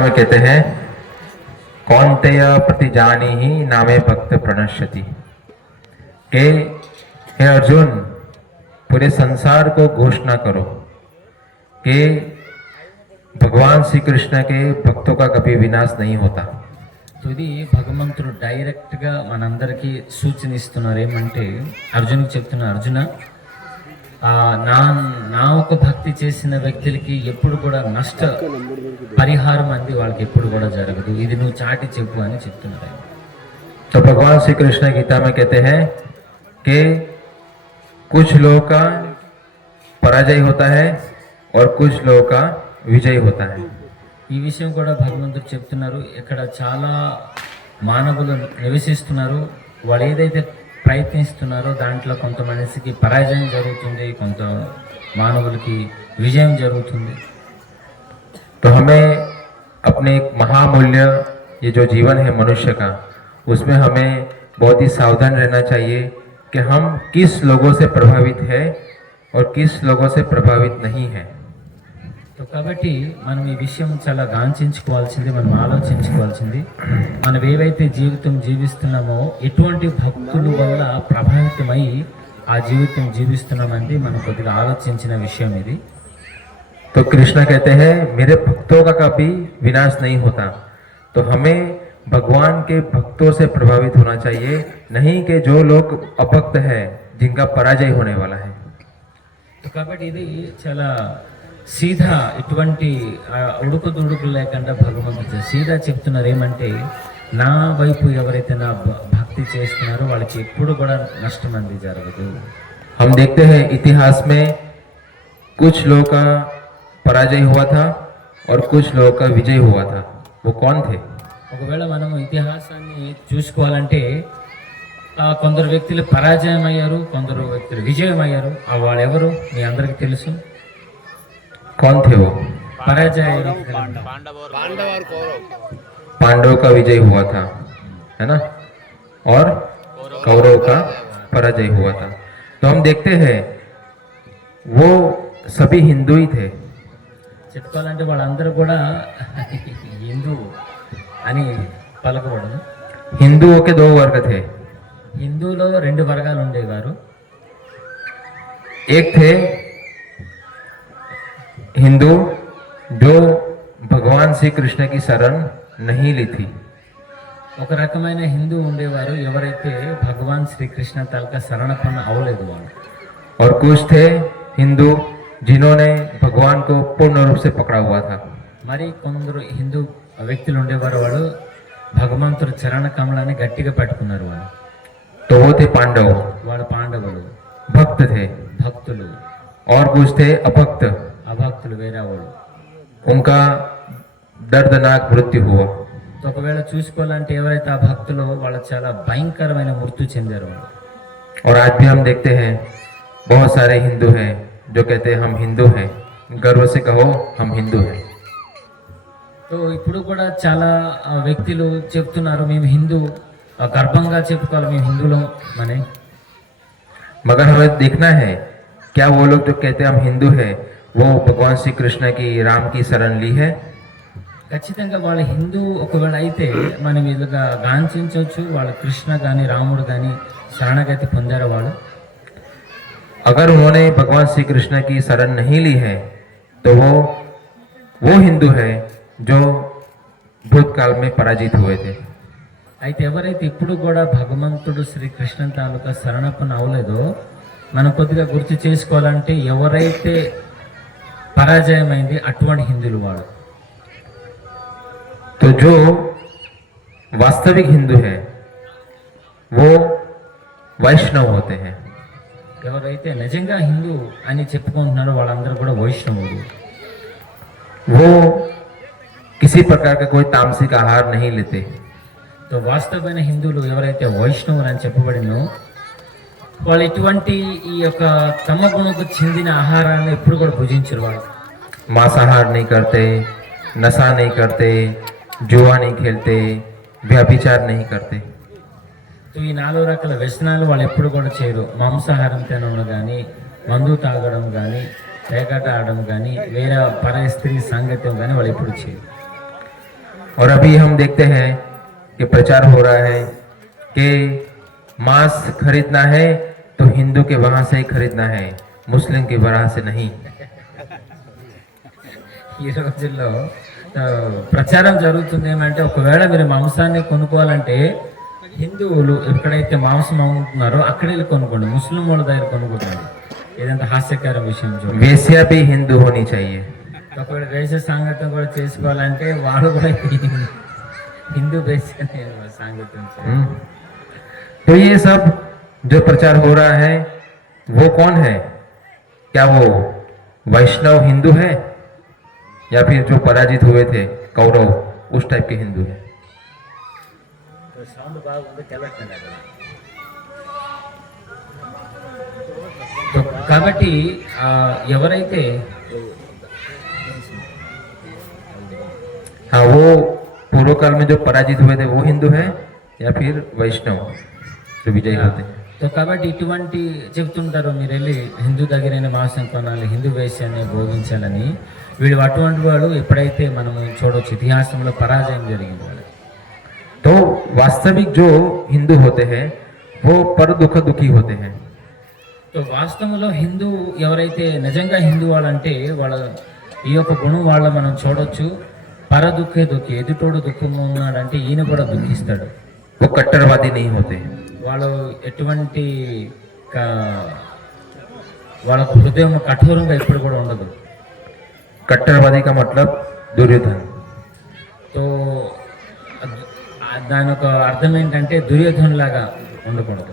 में कहते हैं कौन्तेय प्रतिजानी ही नामे भक्त प्रणश्यति के हे अर्जुन पूरे संसार को घोषणा करो कि भगवान श्री कृष्ण के भक्तों का कभी विनाश नहीं होता। సో ఇది భగవంతుడు డైరెక్ట్గా మనందరికీ సూచన ఇస్తున్నారు. ఏమంటే అర్జునుకి చెప్తున్నారు, అర్జున నా ఒక భక్తి చేసిన వ్యక్తులకి ఎప్పుడు కూడా నష్ట పరిహారం అంది వాళ్ళకి ఎప్పుడు కూడా జరగదు, ఇది నువ్వు చాటి చెప్పు అని చెప్తున్నారు. तो भगवान श्री कृष्ण गीता में कहते हैं कि कुछ लोगों का पराजय होता है और कुछ लोगों का विजय होता है। ఈ విషయం కూడా భగవంతుడు చెప్తున్నారు. ఇక్కడ చాలా మానవులు నివసిస్తున్నారు, వాళ్ళు ఏదైతే ప్రయత్నిస్తున్నారో దాంట్లో కొంత మనిషికి పరాజయం జరుగుతుంది, కొంత మానవులకి విజయం జరుగుతుంది. तो हमें अपने एक महामूल्य ये जो जीवन है मनुष्य का, उसमें हमें बहुत ही सावधान रहना चाहिए कि हम किस लोगों से प्रभावित है और किस लोगों से प्रभावित नहीं है। సో కాబట్టి మనం ఈ విషయం చాలా గాంచించుకోవాల్సింది, మనం ఆలోచించుకోవాల్సింది, మనం ఏవైతే జీవితం జీవిస్తున్నామో ఎటువంటి భక్తుల వల్ల ప్రభావితమై ఆ జీవితం జీవిస్తున్నామంది మనం కొద్దిగా ఆలోచించిన విషయం ఇది. तो कृष्ण कहते हैं मेरे भक्तों का कभी विनाश नहीं होता, तो हमें भगवान के भक्तों से प्रभावित होना चाहिए, नहीं कि जो लोग अभक्त है जिनका पराजय होने वाला है। సో కాబట్టి ఇది చాలా సీదా ఇటువంటి ఉడుకు దుడుకులు లేకుండా భగవంతుడు సీదా చెప్తున్నారు. ఏమంటే నా వైపు ఎవరైతే నా భక్తి చేస్తున్నారో వాళ్ళకి ఎప్పుడు కూడా నష్టం అంది జరగదు. हम देखते हैं इतिहास में कुछ लोगों का पराजय हुआ था और कुछ लोगों का विजय हुआ था। वो कौन थे? ఒకవేళ మనం ఇతిహాసాన్ని చూసుకోవాలంటే కొందరు వ్యక్తులు పరాజయం అయ్యారు, కొందరు వ్యక్తులు విజయం అయ్యారు. వాళ్ళు ఎవరు మీ అందరికీ తెలుసు. कौन थे वो? పరాజయ पांडव का विजय हुआ था, है ना, और कौरव का पराजय हुआ था। तो हम देखते हैं वो सभी हिंदू ही थे। చెప్పుకోవాలంటే వాళ్ళందరూ కూడా హిందూ అని పలకబడదు. हिंदुओं के दो वर्ग थे। హిందూలో రెండు వర్గాలు ఉండేవారు. एक थे हिंदू जो भगवान श्री कृष्ण की शरण नहीं ली थी। ఒక రకమైన హిందూ ఉండేవారు ఎవరైతే భగవాన్ శ్రీకృష్ణ తాలూకా శరణపన్న అవలేదు వాళ్ళు. और कुछ थे हिंदू जिन्होंने भगवान को पूर्ण रूप से पकड़ा हुआ था। మరి కొందరు హిందూ వ్యక్తులు ఉండేవారు, వాళ్ళు భగవంతుడు చరణ కమలాన్ని గట్టిగా పట్టుకున్నారు. వాళ్ళు तो वो थे पांडव, వాళ్ళ పాండవులు भक्त थे, భక్తులు. और कुछ थे अभक्त, అభక్తులు వేరే వాళ్ళు. उनका दर्दनाक मृत्यु हुआ। ఒకవేళ చూసుకోవాలంటే ఎవరైతే ఆ భక్తులు వాళ్ళు చాలా భయంకరమైన మృत्यु చెందారు వాళ్ళు. और आज भी हम देखते हैं बहुत सारे हिंदू हैं जो कहते हैं हम हिंदू हैं, गर्व से कहो हम हिंदू हैं। సో ఇప్పుడు కూడా చాలా వ్యక్తులు చెప్తున్నారు మేము హిందూ, గర్వంగా చెప్పుకోవాలి మేము హిందువులం అని. मगर हमें देखना है क्या वो लोग जो कहते हैं हम हिंदू हैं वो भगवान श्री कृष्ण की राम की शरण ली है? ఖచ్చితంగా వాళ్ళ హిందూ ఒకవేళ అయితే మనం ఇలాగా గాంచవచ్చు, వాళ్ళ కృష్ణ కానీ రాముడు కానీ శరణగతి పొందారు వాళ్ళు. अगर उन्होंने भगवान श्री कृष्ण की शरण नहीं ली है तो वो हिंदू है जो भूतकाल में पराजित हुए थे। అయితే ఎవరైతే ఇప్పుడు కూడా భగవంతుడు శ్రీకృష్ణ తాలూకా శరణపన అవలేదో మనం కొద్దిగా గుర్తు చేసుకోవాలంటే ఎవరైతే పరాజయమైంది అటువంటి హిందువులు వాడు. तो जो वास्तविक हिंदू है वो वैष्णव होते हैं। ఎవరైతే నిజంగా హిందూ అని చెప్పుకుంటున్నారో వాళ్ళందరూ కూడా వైష్ణవుడు. वो किसी प्रकार का कोई तामसिक आहार नहीं लेते। సో వాస్తవమైన హిందువులు ఎవరైతే వైష్ణవులు అని చెప్పబడినో వాళ్ళు ఎటువంటి ఈ యొక్క తమ గుణకు చెందిన ఆహారాన్ని ఎప్పుడు కూడా భుజించరు. వాళ్ళు मांसाहार नहीं करते, नशा नहीं करते, जुआ नहीं खेलते, व्यभिचार नहीं करते। సో ఈ 4 రకాల వ్యసనాలు వాళ్ళు ఎప్పుడు కూడా చేయరు. మాంసాహారం తినడం కానీ, మందు తాగడం కానీ, పేకాట ఆడడం కానీ, వేరే పర స్త్రీ సాంగత్యం కానీ వాళ్ళు ఎప్పుడు చేయరు. और अभी हम देखते हैं कि प्रचार हो रहा है कि मांस खरीदना है तो हिंदू के वहां से ही खरीदना है, मुस्लिम के वहां से नहीं। ఈ రోజుల్లో ప్రచారం జరుగుతుంది ఏమంటే ఒకవేళ మీరు మాంసాన్ని కొనుక్కోవాలంటే హిందువులు ఎక్కడైతే మాంసం అమ్ముతున్నారో అక్కడ వెళ్ళి కొనుక్కోండి, ముస్లిం వాళ్ళ దగ్గర కొనుక్కోండి. ఏదంటే హాస్యకరం విషయం చూడండి. वेश्या भी हिंदू होनी चाहिए। ఒకవేళ వేష సంగతం కూడా చేసుకోవాలంటే వాళ్ళు కూడా హిందూ వేషనే సంగతం చేయాలి. तो ये सब जो प्रचार हो रहा है वो कौन है? क्या वो वैष्णव हिंदू है या फिर जो पराजित हुए थे कौरव उस टाइप के हिंदू है? సౌండ్ బాగుంది తెలట్లేదు అక్కడ. కాబట్టి ఎవరైతే हाँ, वो पूर्व काल में जो पराजित हुए थे वो हिंदू है या फिर वैष्णव जो विजयी होते हैं? సో కాబట్టి ఇటువంటి చెప్తుంటారు, మీరు వెళ్ళి హిందూ దగ్గరైన మాంసం కొనాలి, హిందూ వేషాన్ని భోగించాలని. వీళ్ళు అటువంటి వాడు ఎప్పుడైతే మనం చూడవచ్చు ఇతిహాసంలో పరాజయం జరిగింది వాళ్ళకి. तो वास्तविक जो हिंदू होते हैं वो पर दुख दुखी होते हैं। సో వాస్తవంలో హిందూ ఎవరైతే నిజంగా హిందూ వాళ్ళంటే వాళ్ళ ఈ యొక్క గుణం వాళ్ళ మనం చూడొచ్చు. పర దుఃఖే దుఃఖి, ఎదుటోడు దుఃఖంగా ఉన్నాడంటే ఈయన కూడా దుఃఖిస్తాడు. वो कट्टरवादी नहीं होते। వాళ్ళు ఎటువంటి వాళ్ళకు హృదయం కఠోరంగా ఎప్పుడు కూడా ఉండదు. कट्टरवादी का मतलब दुर्योधन। సో దాని ఒక అర్థం ఏంటంటే దుర్యోధను లాగా ఉండకూడదు.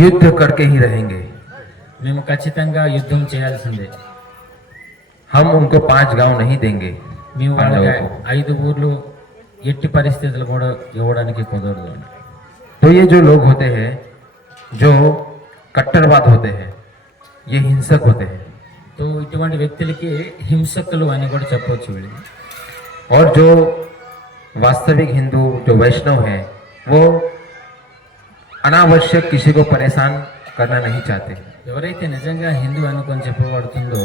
युद्ध करके ही रहेंगे, మేము ఖచ్చితంగా యుద్ధం చేయాల్సిందే. हम उनको 5 गांव नहीं देंगे। మేము వాళ్ళకి पांडवों को। 5 ఊర్లు ఎట్టి పరిస్థితులు కూడా ఇవ్వడానికి కుదరదు. तो ये जो लोग होते हैं जो कट्टरवाद होते हैं ये हिंसक होते हैं। సో ఇటువంటి వ్యక్తులకి హింసకులు అని కూడా చెప్పవచ్చు వీళ్ళు. और जो वास्तविक हिंदू जो वैष्णव हैं वो अनावश्यक किसी को परेशान करना नहीं चाहते। ఎవరైతే నిజంగా హిందూ అనుకొని చెప్పబడుతుందో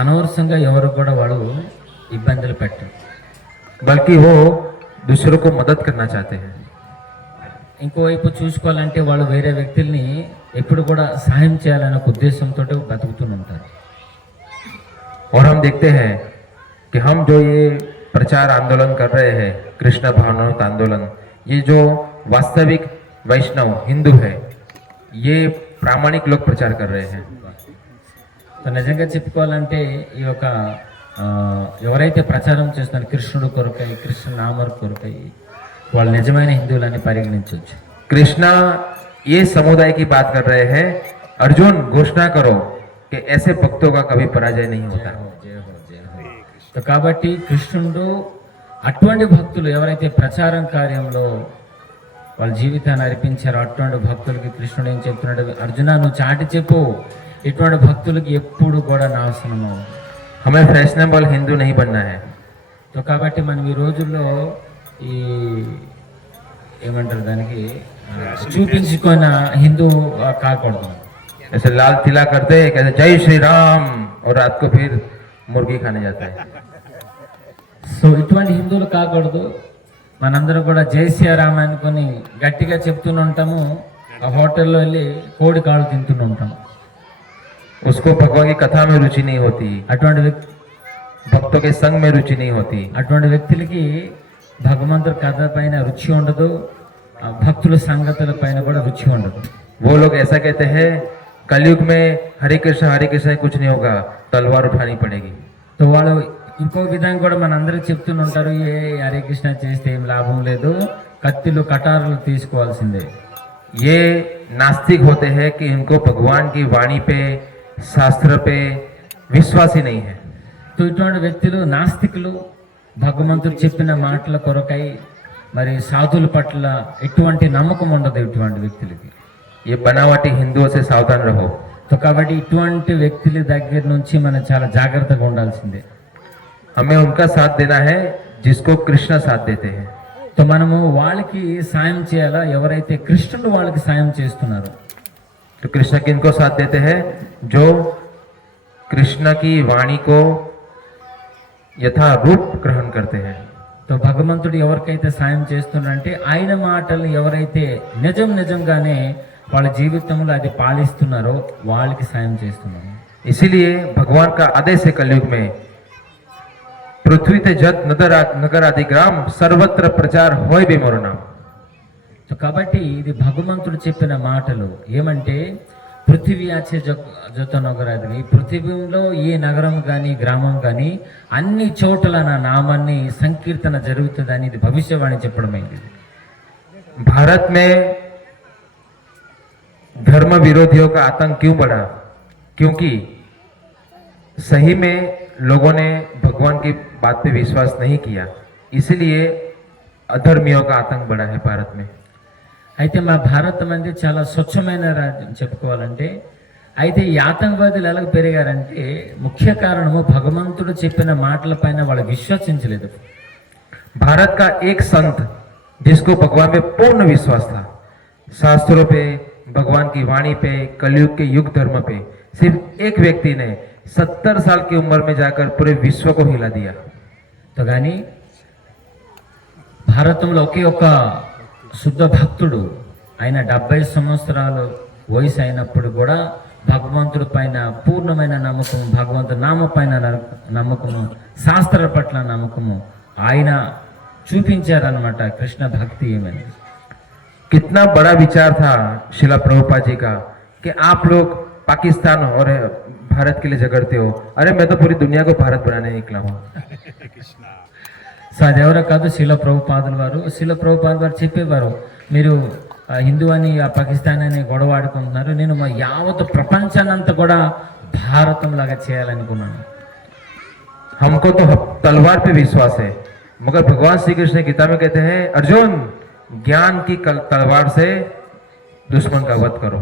అనవసరంగా ఎవరు కూడా వాడు ఇబ్బందులు పెట్టరు, बल्कि वो दूसरों को मदद करना चाहते हैं। ఇంకోవైపు చూసుకోవాలంటే వాళ్ళు వేరే వ్యక్తుల్ని ఎప్పుడు కూడా సహాయం చేయాలనే ఒక ఉద్దేశంతో బతుకుతూ ఉంటారు. और हम देखते हैं कि हम जो ये प्रचार आंदोलन कर रहे हैं, कृष्ण भावनामृत आंदोलन, ये जो वास्तविक वैष्णव हिंदू है ये प्रामाणिक लोग प्रचार कर रहे हैं। సో నిజంగా చెప్పుకోవాలంటే ఈ యొక్క ఎవరైతే ప్రచారం చేస్తున్నారు కృష్ణుడు కొరకై, కృష్ణ నామర్ కొరకై, వాళ్ళు నిజమైన హిందువులని పరిగణించవచ్చు. कृष्णा ये समुदाय की बात कर रहे हैं। अर्जुन घोषणा करो कि ऐसे भक्तों का कभी पराजय नहीं होता। సో కాబట్టి కృష్ణుడు అటువంటి భక్తులు ఎవరైతే ప్రచారం కార్యంలో వాళ్ళ జీవితాన్ని అర్పించారో అటువంటి భక్తులకి కృష్ణుడు ఏం చెప్తున్నాడు, అర్జున నువ్వు చాటి చెప్పు, ఇటువంటి భక్తులకి ఎప్పుడు కూడా నాశనము. हमें फैशनेबल हिंदू नहीं बनना है। సో కాబట్టి మనం ఈ రోజుల్లో ఈ ఏమంటారు దానికి చూపించుకున్న హిందూ కాకూడదు. ऐसे लाल तिला करते हैं, कहते जय श्री राम और रात को फिर मुर्गी खाने जाता है। సో ఇటువంటి హిందువులు కాకూడదు. మనందరం కూడా జై శ్రీరామ్ అనుకొని గట్టిగా చెప్తూనే ఉంటాము, ఆ హోటల్లో వెళ్ళి కోడి కాళ్ళు తింటూనే ఉంటాము. उसको भगवान की कथा में रुचि नहीं होती, అటువంటి వ్యక్తి भक्तों के संग में रुचि नहीं होती। అటువంటి వ్యక్తులకి భగవంతుడి కథ పైన రుచి ఉండదు, ఆ భక్తుల సంగతుల పైన కూడా రుచి ఉండదు. वो लोग ऐसा कहते हैं कलयुग में हरे कृष्ण कुछ नहीं होगा, तलवार उठानी पड़ेगी। సో వాళ్ళు ఇంకో విధంగా కూడా మనందరికి చెప్తూనే ఉంటారు, ఏ హరే కృష్ణ చేస్తే ఏం లాభం లేదు, కత్తిలు కటారులు తీసుకోవాల్సిందే. ये नास्तिक होते हैं कि इनको भगवान की वाणी पे शास्त्र पे विश्वास ही नहीं है। సో ఇటువంటి వ్యక్తులు నాస్తికులు, భగవంతుడు చెప్పిన మాటల కొరకై మరి సాధుల పట్ల ఎటువంటి నమ్మకం ఉండదు ఇటువంటి వ్యక్తులకి. ये बनावटी हिंदुओं से सावधान रहो। సో కాబట్టి ఇటువంటి వ్యక్తుల దగ్గర నుంచి మనం చాలా జాగ్రత్తగా ఉండాల్సిందే. हमें उनका साथ देना है जिसको कृष्ण साथ देते हैं। సో మనము వాళ్ళకి సాయం చేయాలా, ఎవరైతే కృష్ణుడు వాళ్ళకి సాయం చేస్తున్నారో. तो कृष्ण किनको साथ देते हैं? जो कृष्ण की वाणी को यथा रूप ग्रहण करते हैं। తో భగవంతుడు ఎవరికైతే సాయం చేస్తున్నారంటే ఆయన మాటలు ఎవరైతే నిజంగానే వాళ్ళ జీవితంలో అది పాలిస్తున్నారో వాళ్ళకి సాయం చేస్తున్నారు. इसीलिए भगवान का आदेश है कलयुग में, पृथ्वी ते जत नगर आदि ग्राम सर्वत्र प्रचार होय भी मोर नाम. సో కాబట్టి ఇది భగవంతుడు చెప్పిన మాటలు ఏమంటే పృథివీ ఆచే జత నగరాది, పృథివీలో ఏ నగరం కానీ గ్రామం కానీ అన్ని చోట్ల నా నామాన్ని సంకీర్తన జరుగుతుందని ఇది భవిష్యవాణి చెప్పడమైంది. भारत में धर्म विरोधियों का आतंक क्यों बढ़ा? क्योंकि सही में लोगों ने भगवान की बात पे विश्वास नहीं किया, इसलिए अधर्मियों का आतंक बढ़ा है भारत में. అయితే మా భారతం అనేది చాలా స్వచ్ఛమైన రాజ్యం చెప్పుకోవాలంటే, అయితే ఈ ఆతంకవాదులు ఎలా పెరిగారంటే ముఖ్య కారణము భగవంతుడు చెప్పిన మాటలపైన వాళ్ళు విశ్వసించలేదు. भारत का एक संत जिसको भगवान पे पूर्ण विश्वास था, शास्त्रों पे, भगवान की वाणी पे, कलयुग के युग धर्म पे, सिर्फ एक व्यक्ति ने 70 साल की उम्र में जाकर पूरे विश्व को हिला दिया. తో కానీ భారతంలో ఒకే ఒక శుద్ధ భక్తుడు ఆయన 70 సంవత్సరాలు వయసు అయినప్పుడు కూడా భగవంతుడి పైన పూర్ణమైన నమ్మకము, భగవంతుడి నామ పైన నమ్మకము, శాస్త్ర పట్ల నమ్మకము ఆయన చూపించారనమాట. కృష్ణ భక్తి ఏమని. कितना बड़ा विचार था शिला प्रभुपाद जी का कि आप लोग पाकिस्तान और भारत के लिए झगड़ते हो. अरे मैं तो पूरी दुनिया को भारत बनाने निकला हूँ. సో అది ఎవరో కాదు, శిల ప్రభుపాదుల వారు చెప్పేవారు, మీరు హిందూ అని పాకిస్తాన్ అని గొడవ ఆడుకుంటున్నారు, నేను మా యావత్ ప్రపంచాన్నంతా కూడా భారతం లాగా చేయాలనుకున్నాను. हमको तो तलवार पे विश्वास है, मगर भगवान श्री कृष्ण गीता में कहते हैं अर्जुन ज्ञान की तलवार से दुश्मन का वध करो.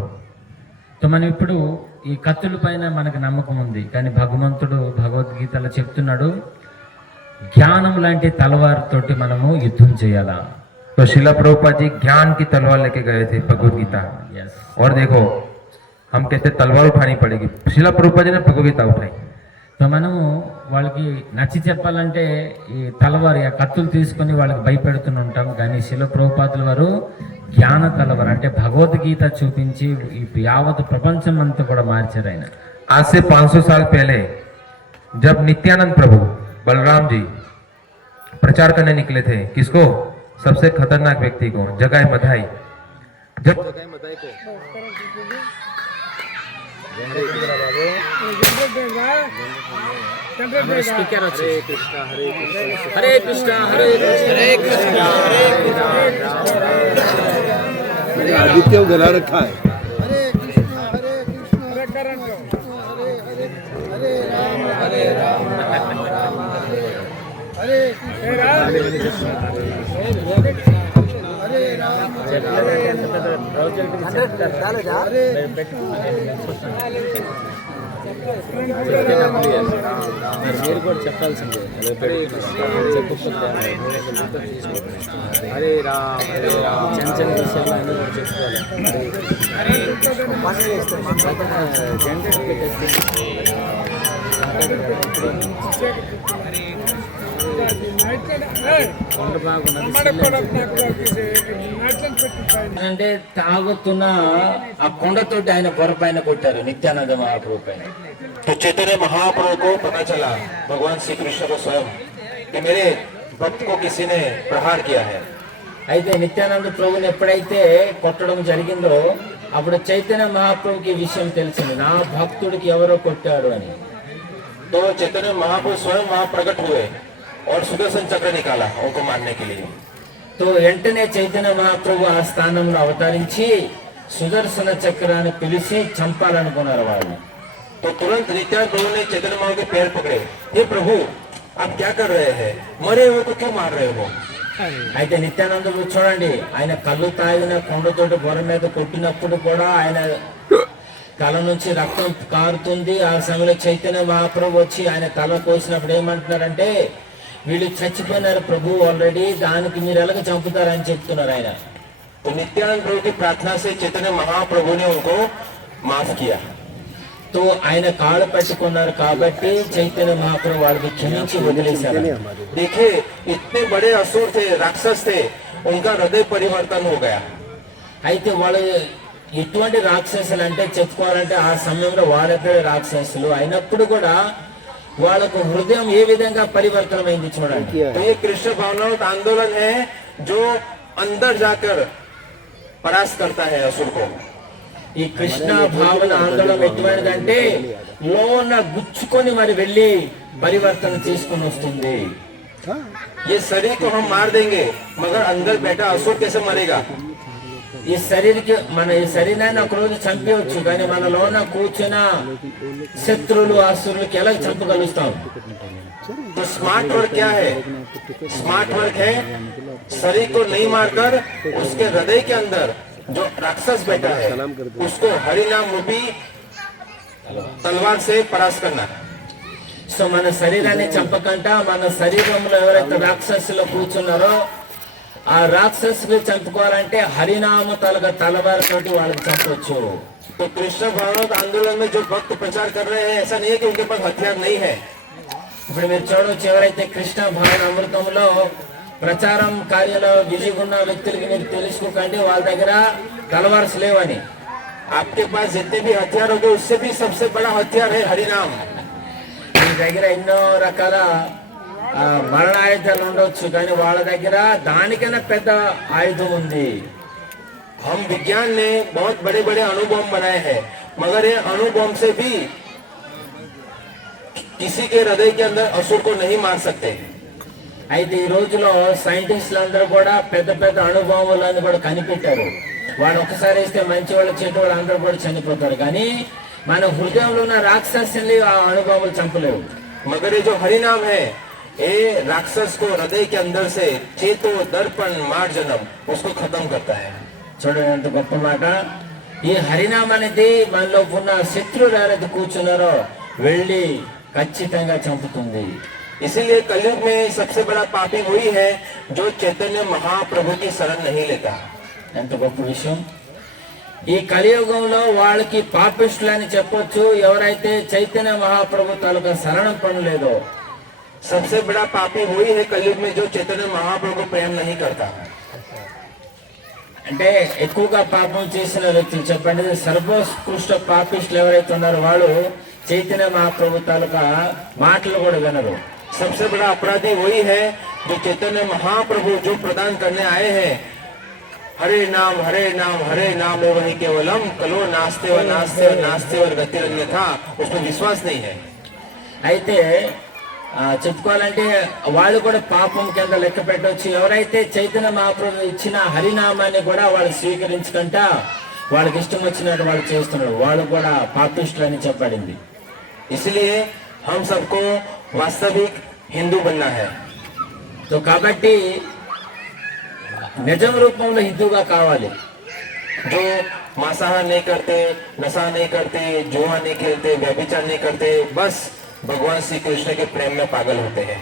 సో మనం ఇప్పుడు ఈ కత్తుల పైన మనకు నమ్మకం ఉంది, కానీ భగవంతుడు భగవద్గీతలో చెప్తున్నాడు జ్ఞానం లాంటి తలవారు తోటి మనము యుద్ధం చేయాలా. तो शिला प्रभुपाद जी ज्ञान की तलवार लेके गए थे भगवद गीता. और देखो हम कहते तलवार उठानी पड़ेगी, शिला प्रभुपाद जी ने भगवद गीता उठाई. సో మనము వాళ్ళకి నచ్చి చెప్పాలంటే ఈ తలవారు ఆ కత్తులు తీసుకొని వాళ్ళకి భయపెడుతూ ఉంటాం, కానీ శిల ప్రభుపాదుల వారు జ్ఞాన తలవారు అంటే భగవద్గీత చూపించి ఈ యావత్ ప్రపంచం అంతా కూడా మార్చారు ఆయన. आज से 500 साल पहले जब नित्यानंद प्रभु बलराम जी प्रचार करने निकले थे, किसको? सबसे खतरनाक व्यक्ति को, जगाई मधाई. जब जगाई मधाई को హరే కృష్ణ హరే కృష్ణ आदित्य को गला रखा है. మీరు కూడా చెప్పాల్సిందే. हरे राम చిన్న చిన్న విషయాలు కూడా చెప్పుకోవాలి. అంటే తాగుతున్న ఆ కొండతోటి ఆయన పొర పైన కొట్టారు నిత్యానంద మహాప్రభు పైన. तो चैतन्य महाप्रभु को पता चला, भगवान श्री कृष्ण को स्वयं, कि मेरे भक्त को किसी ने प्रहार किया है. అయితే నిత్యానంద ప్రభుని ఎప్పుడైతే కొట్టడం జరిగిందో అప్పుడు చైతన్య మహాప్రభుకి ఈ విషయం తెలిసింది, నా భక్తుడికి ఎవరో కొట్టాడు అని. तो चैतन्य महाप्रभु स्वयं वहां प्रकट हुए और सुदर्शन चक्र निकाला उनको मारने के लिए. తో వెంటనే చైతన్య మహాప్రభు ఆ స్థానంలో అవతరించి సుదర్శన చక్రాన్ని పిలిచి చంపాలనుకున్నారు వాళ్ళు. तो तुरंत नित्यानंद प्रभु ने चैतन्य महाप्रभु के पैर पकड़े, हे प्रभु आप क्या कर रहे हैं, मरे हुए को क्यों मार रहे हो? అయితే నిత్యానందుడు చూడండి, ఆయన కళ్ళు తాగిన కొండతోటి బొర మీద కొట్టినప్పుడు కూడా ఆయన తల నుంచి రక్తం కారుతుంది. ఆ సమయంలో చైతన్య మహాప్రభు వచ్చి ఆయన తల కోసినప్పుడు ఏమంటున్నారంటే, వీళ్ళు చచ్చిపోయినారు ప్రభు ఆల్రెడీ, దానికి మీరు ఎలాగ చంపుతారని చెప్తున్నారు ఆయన. तो नित्यानंद प्रभु की प्रार्थना से चैतन्य महाप्रभु ने उनको माफ किया. తో ఆయన కాళ్ళు పట్టుకున్నారు కాబట్టి చైతన్య మహాప్రభు వాళ్ళకి క్షమించి వదిలేశారు. देखिए इतने बड़े असुर थे, राक्षस थे, उनका हृदय परिवर्तन हो गया. అయితే వాళ్ళు ఎటువంటి రాక్షసులు అంటే చెప్పుకోవాలంటే ఆ సమయంలో వాళ్ళిద్దరే రాక్షసులు అయినప్పుడు కూడా వాళ్ళకు హృదయం ఏ విధంగా పరివర్తనమైంది చూడండి. तो ये कृष्ण भावनात्मक आंदोलन है जो अंदर जाकर परास्त करता है असुर को. ఈ కృష్ణ భావన ఆందోళన ఎటువంటిదంటే లోన గుచ్చుకొని మరి వెళ్ళి పరివర్తన తీసుకొని వస్తుంది. ये शरीर को हम मार देंगे मगर अंदर बैठा असुर कैसे मरेगा. ఈ శరీరాన్ని ఒక రోజు చంపేయచ్చు కానీ మన లోన కూర్చున్న శత్రువులు అసురులకి ఎలా చంపగలుగుతాం. तो स्मार्ट वर्क क्या है. स्मार्ट वर्क है शरीर को नहीं मारकर उसके हृदय के अंदर जो राक्षस बैठा है उसको हरिनाम रूपी तलवार से परास्त करना. సో మన శరీరాన్ని చంపకుండా మన శరీరంలో ఎవరైతే రాక్షసులు కూర్చున్నారో ఆ రాక్షసులు చంపుకోవాలంటే హరినామ తలవారితోటి వాళ్ళకి చంపవచ్చు. तो कृष्ण भावनात्मक आंदोलन में जो भक्त प्रचार कर रहे हैं ऐसा नहीं है कि उनके पास हथियार नहीं है. ఇప్పుడు మీరు చూడవచ్చు ఎవరైతే కృష్ణ భావన అమృతంలో ప్రచారం కార్యంలో బిజీగా ఉన్న వ్యక్తులకి మీరు తెలుసుకోకండి వాళ్ళ దగ్గర తలవార్స్ లేవని. आपके पास जितने भी हथियार होंगे उससे भी सबसे बड़ा हथियार है हरिनाम. మీ దగ్గర ఎన్నో రకాల మరణాయుధాలు ఉండొచ్చు కానీ వాళ్ళ దగ్గర దానికన్నా పెద్ద ఆయుధం ఉంది. हम विज्ञान ने बहुत बड़े बड़े अणुबॉम्ब बनाए हैं मगर ये अणुबॉम्ब से भी किसी के हृदय के अंदर असुर को नहीं मार सकते. అయితే ఈ రోజులో సైంటిస్టులు అందరూ కూడా పెద్ద పెద్ద అణుబాంబులను కూడా కనిపెట్టారు. వాళ్ళు ఒకసారి వేస్తే మంచి వాళ్ళు చెడు వాళ్ళు అందరూ కూడా చనిపోతారు కానీ మన హృదయంలో ఉన్న రాక్షసుల్ని ఆ అణుబాంబులు చంపలేవు. मगर ये जो हरिनाम है ये राक्षस को हृदय के अंदर से चेतो दर्पण मार जन्म उसको खत्म करता है. చూడండి ఎంత గొప్ప మాట. ఈ హరినామ అనేది మనలో ఉన్న శత్రువులు ఎవరైతే కూర్చున్నారో వెళ్ళి ఖచ్చితంగా చంపుతుంది. इसीलिए कलयुग में सबसे बड़ा पापी वही है जो चैतन्य महाप्रभु की शरण नहीं लेता. ఎంత గొప్ప విషయం. ఈ కలియుగంలో వాళ్ళకి పాపిష్టులు అని చెప్పొచ్చు ఎవరైతే చైతన్య మహాప్రభు తాలూకా శరణం పడలేదో. सबसे बड़ा पापी वही है कलयुग में जो चैतन्य महाप्रभु को प्रेम नहीं करता. అంటే ఎక్కువగా పాపం చేసిన వ్యక్తులు చెప్పండి సర్వోత్కృష్ట పాపిష్టులు ఎవరైతే ఉన్నారో వాళ్ళు చైతన్య మహాప్రభు తాలూకా మాటలు కూడా వినరు. सबसे बड़ा अपराधी वही है जो चैतन्य महाप्रभु जो प्रदान करने आए हैं हरे नाम हरे नाम वही केवलम कलो नास्ते व नास्ते व गतिरन्य था उसमें विश्वास नहीं है. అయితే చెప్పుకోవాలంటే వాళ్ళు కూడా పాపం కింద లెక్క పెట్టవచ్చు. ఎవరైతే చైతన్య మహాప్రభు ఇచ్చిన హరినామాన్ని కూడా వాళ్ళు స్వీకరించకుండా వాళ్ళకి ఇష్టం వచ్చినట్టు వాళ్ళు చేస్తున్నారు వాళ్ళు కూడా పాపిష్టులు అని చెప్పబడింది. इसलिए हम सबको वास्तविक हिंदू बनना है. तो కాబట్టి నిజం రూపంలో హిందూగా కావాలి. जो मांसाहार नहीं करते, नशा नहीं करते, जुआ नहीं खेलते, व्यभिचार नहीं करते, बस भगवान श्री कृष्ण के प्रेम में पागल होते हैं.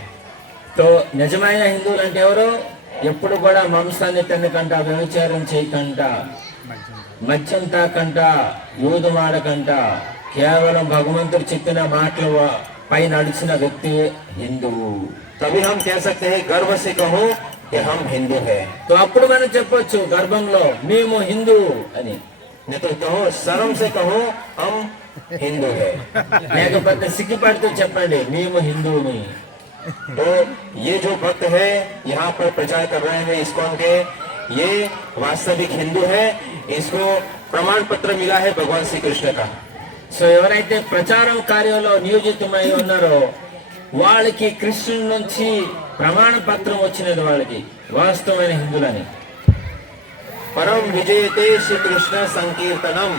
तो నిజమైన హిందువులు అంటే ఎవరు ఎప్పుడు కూడా మాంసాన్ని తినకంట వ్యభిచారం చేయకంట మద్యం తాకంట యూదు మాడకంట కేవలం భగవంతుడు చెప్పిన మాటలు పై నడిచిన వ్యక్తి హిందువు. तभी हम कह सकते हैं गर्व से कहो कि हम हिंदू हैं. तो అప్పుడు మనం చెప్పొచ్చు గర్భంలో మేము హిందూ అని. नहीं तो कहो शर्म से कहो हम हिंदू हैं. లేకపోతే సిగ్గుపడుతూ చెప్పండి మేము హిందువుని. तो ये जो भक्त है यहाँ पर प्रचार कर रहे हैं इस्कॉन के ये वास्तविक हिंदू है. इसको प्रमाण पत्र मिला है भगवान श्री कृष्ण का. సో ఎవరైతే ప్రచారం కార్యంలో నియోజితమై ఉన్నారో వాళ్ళకి కృష్ణుడి నుంచి ప్రమాణ పత్రం వచ్చినది వాళ్ళకి వాస్తవమైన హిందువులని. परम विजयते श्री कृष्ण संकीर्तनम.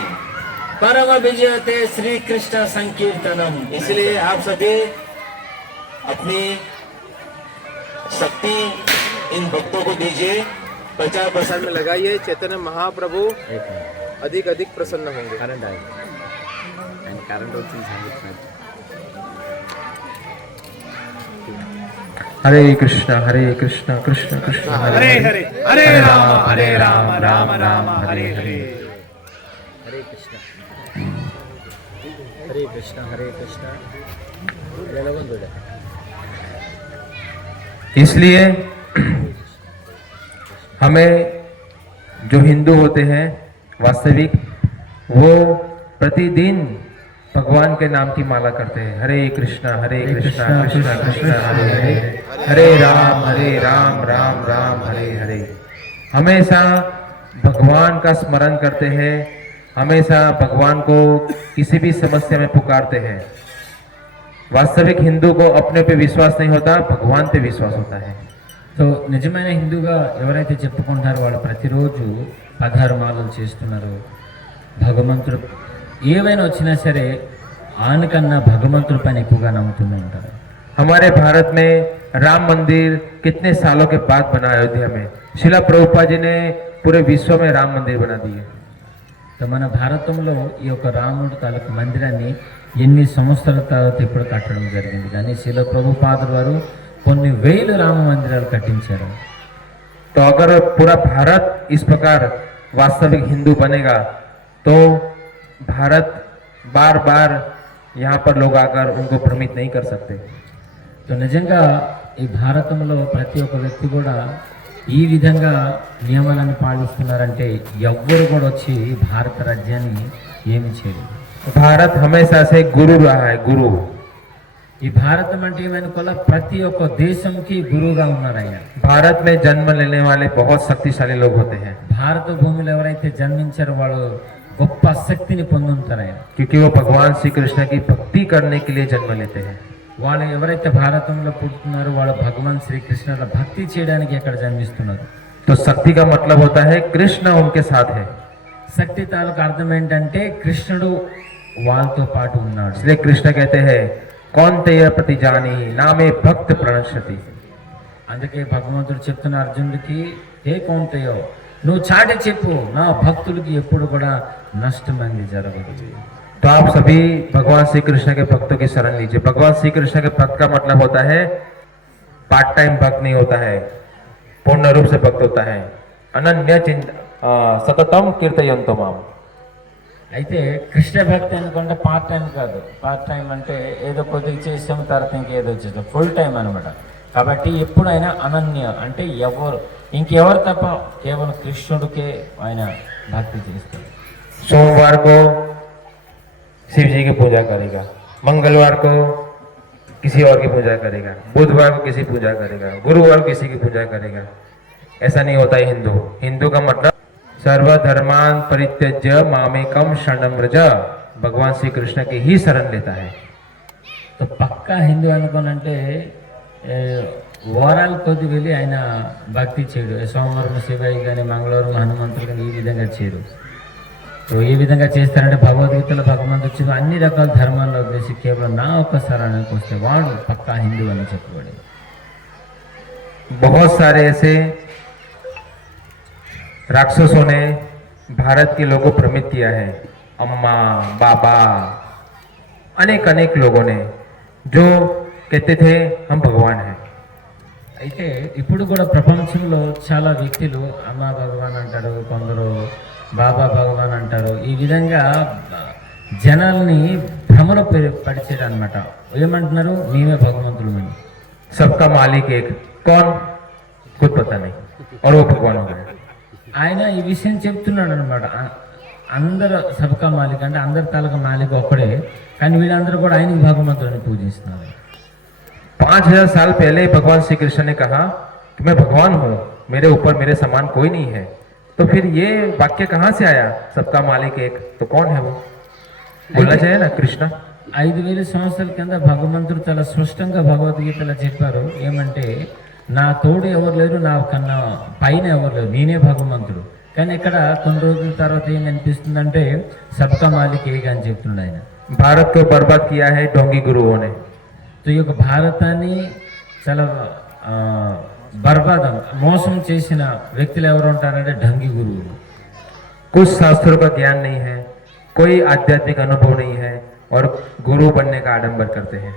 పరమ విజయతే శ్రీకృష్ణ సంకీర్తనం. इसलिए आप सभी अपनी शक्ति इन भक्तों को दीजिए, प्रचार प्रसार में लगाइए. चैतन्य महाप्रभु अधिक अधिक प्रसन्न होंगे. हरे कृष्ण कृष्ण कृष्ण हरे हरे हरे राम राम राम हरे हरे. హరే కృష్ణ. हरे कृष्णा इसलिए हमें जो हिंदू होते हैं वास्तविक, वो प्रतिदिन भगवान के नाम की माला करते हैं। हरे कृष्णा कृष्णा कृष्णा हरे हरे, हरे राम राम राम हरे हरे। हमेशा भगवान का स्मरण करते हैं, हमेशा भगवान को किसी भी समस्या में पुकारते हैं। वास्तविक हिंदू को अपने पे विश्वास नहीं होता, भगवान पे विश्वास होता है। సో నిజమైన హిందూగా ఎవరైతే చెప్పుకుంటారో వాళ్ళు ప్రతిరోజు 16 మాలలు చేస్తున్నారు. భగవంతుడు ఏవైనా వచ్చినా సరే ఆయనకన్నా భగవంతుడి పైన ఎక్కువగా నమ్ముతూనే ఉంటారు. हमारे भारत में राम मंदिर कितने सालों के बाद बना अयोध्या में। शिला प्रभुपाद जी ने पूरे विश्व में राम मंदिर बना दिए। సో మన భారతంలో ఈ యొక్క రాముడి తాలూకు మందిరాన్ని ఎన్ని సంవత్సరాల తర్వాత ఇప్పుడు కట్టడం జరిగింది. కానీ శిల ప్రభుపాదుల వారు కొన్ని వేలు రామ మందిరాలు కట్టించారు. तो अगर पूरा भारत इस प्रकार वास्तविक हिंदू बनेगा तो भारत बार बार यहाँ पर लोग आकर उनको भ्रमित नहीं कर सकते। సో నిజంగా ఈ భారతంలో ప్రతి ఒక్క వ్యక్తి కూడా ఈ విధంగా నియమాలను పాటిస్తున్నారంటే ఎవ్వరు కూడా వచ్చి భారత రాజ్యాన్ని ఏమి చేయలేదు. भारत हमेशा से गुरु रहा है, गुरु। ఈ భారతం అంటే ఏమనుకోవాలా, ప్రతి ఒక్క దేశంకి గురువుగా ఉన్నారు ఆయన. भारत में जन्म लेने वाले बहुत शक्तिशाली लोग होते हैं, భారత భూమిలో ఎవరైతే జన్మించారో వాళ్ళు గొప్ప శక్తిని పొందుతారు ఆయన. क्योंकि वो भगवान श्री कृष्ण की भक्ति करने के लिए जन्म लेते हैं। వాళ్ళు ఎవరైతే భారతంలో పుట్టున్నారో వాళ్ళు భగవాన్ శ్రీకృష్ణుల భక్తి చేయడానికి ఎక్కడ జన్మిస్తున్నారు. तो शक्ति का मतलब होता है कृष्ण उनके साथ है। శక్తి తాలూకు అర్థం ఏంటంటే కృష్ణుడు వాళ్ళతో పాటు ఉన్నాడు. इसलिए कृष्ण कहते हैं कौन तेय प्रति जानी नामे भक्त प्रणश्यति। అందుకే భగవంతుడు చెప్తున్న అర్జునుడికి, ఏ కౌంతయో నువ్వు చాటి చెప్పు, నా భక్తులకి ఎప్పుడు కూడా నష్టం అనేది జరగదు. तो आप सभी भगवान श्री कृष्ण के भक्तों की शरण लीजिए। भगवान श्री कृष्ण के भक्त का मतलब होता है पार्ट टाइम भक्त नहीं होता है, पूर्ण रूप से भक्त होता है। अनन्य सततम कीर्तयन्तो माम। అయితే కృష్ణ భక్తి అనుకుంటే పార్ట్ టైం కాదు. పార్ట్ టైం అంటే ఏదో కొద్దిగా చేసాం తర్వాత ఇంకేదో చేసాం, ఫుల్ టైం అనమాట. కాబట్టి ఎప్పుడైనా అనన్య అంటే ఎవరు ఇంకెవరు తప్ప కేవలం కృష్ణుడికే ఆయన భక్తి చేస్తారు. सोमवार को शिव जी की पूजा करेगा, मंगलवार को किसी और की पूजा करेगा, बुधवार को किसी पूजा करेगा, गुरुवार को किसी की पूजा करेगा। ऐसा नहीं होता है हिंदू। हिंदू का मतलब सर्वधर्मान परित्यज्य मामेकम शरणं व्रज, भगवान श्री कृष्ण की ही शरण लेता है। तो పక్కా హిందూ అనుకోనంటే వారాలు కొద్ది వెళ్ళి ఆయన భక్తి చేయడు. సోమవారం శివయ్య కానీ మంగళవారం హనుమంతులు కానీ ఈ విధంగా చేయడు. సో ఏ విధంగా చేస్తారంటే భగవద్గీతలో భగవంతుడు వచ్చిన అన్ని రకాల ధర్మాల్లో వదిలేసి కేవలం నా ఒక్క శరణానికి వస్తే వాడు పక్కా హిందూ అని చెప్పబడి. बहुत सारे ऐसे राक्षसों ने भारत के लोगों को भ्रमित किया है। अम्मा बाबा अनेक अनेक लोगों ने जो कहते थे हम भगवान हैं। అయితే ఇప్పుడు కూడా ప్రపంచంలో చాలా వ్యక్తులు అమ్మ భగవాన్ అంటారు, కొందరు బాబా భగవాన్ అంటారు. ఈ విధంగా జనాల్ని భ్రమలో పడిచారు అనమాట. ఏమంటున్నారు, మేమే భగవంతులు అని. सबका मालिक एक कौन, खुद पता नहीं, और वो भगवान हो गए। ఆయన ఈ విషయం చెప్తున్నాడు అనమాట. అందరు సబ్కా మాలిక్ అంటే అందరి తాలూకా మాలిక్ ఒక్కడే, కానీ వీళ్ళందరూ కూడా ఆయనకి భగవంతుడిని పూజిస్తున్నారు. 5000 साल पहले भगवान श्री कृष्ण ने कहा कि मैं भगवान हूँ, मेरे ऊपर मेरे समान कोई नहीं है। तो फिर ये वाक्य कहाँ से आया, सबका मालिक एक, तो कौन है वो? बोलना चाहिए ना कृष्ण। 5000 సంవత్సరాల కింద భగవంతుడు చాలా స్పష్టంగా భగవద్గీతలో చెప్పారు. ఏమంటే నా తోడు ఎవరు లేరు, నా కన్నా పైన ఎవరు లేరు, నేనే భగవంతుడు. కానీ ఇక్కడ కొన్ని రోజుల తర్వాత ఏం అనిపిస్తుందంటే సబ్కా మాలిక్ ఏగా అని చెప్తున్నాడు ఆయన. भारत को बर्बाद किया है ढोंगी गुरुओं ने। तो ఈ యొక్క భారతాన్ని చాలా బర్బాదం మోసం చేసిన వ్యక్తులు ఎవరు ఉంటారంటే ఢంగి గురువులు. कुछ शास्त्रों का ज्ञान नहीं है, कोई आध्यात्मिक अनुभव नहीं है, और गुरु बनने का आडंबर करते हैं।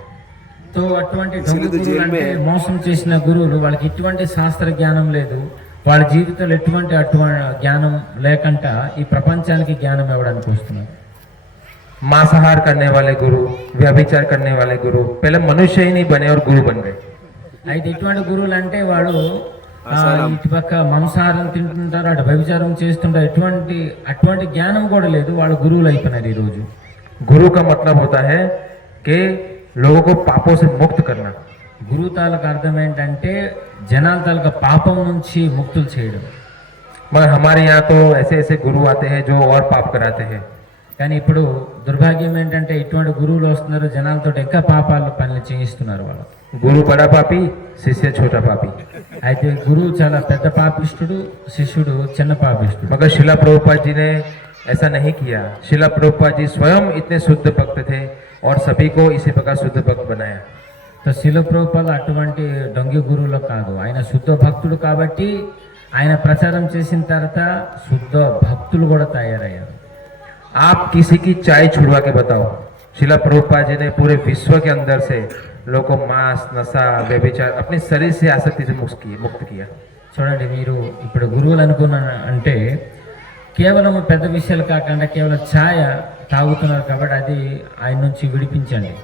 तो అటువంటి ఢంగి గురువులు అంటే మోసం చేసిన గురువులు, వాళ్ళకి ఎటువంటి శాస్త్ర జ్ఞానం లేదు, వాళ్ళ జీవితంలో ఎటువంటి జ్ఞానం లేకుండా ఈ ప్రపంచానికి జ్ఞానం ఇవ్వడానికి వస్తున్నారు. मांसाहार करने वाले गुरु, व्यभिचार करने वाले गुरु पहले मनुष्य ही नहीं बने और गुरु बन गए। అయితే ఇటువంటి గురువులు అంటే వాడు ఇటుపక్క మాంసాహారం తింటుంటారు, అటు వ్యభిచారం చేస్తుంటారు, అటువంటి జ్ఞానం కూడా లేదు, వాళ్ళు గురువులు అయిపోయినారు ఈరోజు. गुरु का मतलब होता है कि लोगों को पापों से मुक्त करना। గురువు తాలూకు అర్థం ఏంటంటే జనాల తాలూకు పాపం నుంచి ముక్తులు చేయడం. मगर हमारे यहाँ तो ऐसे ऐसे गुरु आते हैं जो और पाप कराते हैं। కానీ ఇప్పుడు దుర్భాగ్యం ఏంటంటే ఇటువంటి గురువులు వస్తున్నారు, జనాలతో ఇంకా పాపాలు పనులు చేయిస్తున్నారు వాళ్ళు. गुरु बड़ा पापी, शिष्य छोटा पापी। అయితే గురువు చాలా పెద్ద పాపిష్టుడు, శిష్యుడు చిన్న పాపిష్టుడు. मगर शिला प्रभुपाद जी ने ऐसा नहीं किया। शिला प्रभुपाद जी स्वयं इतने शुद्ध भक्त थे और सभी को इसी प्रकार शुद्ध भक्त बनाया। तो శిల ప్రభుపాద అటువంటి దొంగ గురువులు కాదు, ఆయన శుద్ధ భక్తుడు కాబట్టి ఆయన ప్రచారం చేసిన తర్వాత శుద్ధ భక్తులు కూడా తయారయ్యారు. आप किसी की चाय छुड़वा के बताओ, शिला प्रभुपाद जी ने पूरे विश्व के अंदर से लोगों को मांस, नशा, व्यभिचार अपने शरीर से आसक्ति से मुक्त किया। చూడండి, మీరు ఇప్పుడు గురువులు అనుకున్నా అంటే కేవలం పెద్ద విషయాలు కాకుండా కేవలం ఛాయ తాగుతున్నారు కాబట్టి అది ఆయన నుంచి విడిపించండి,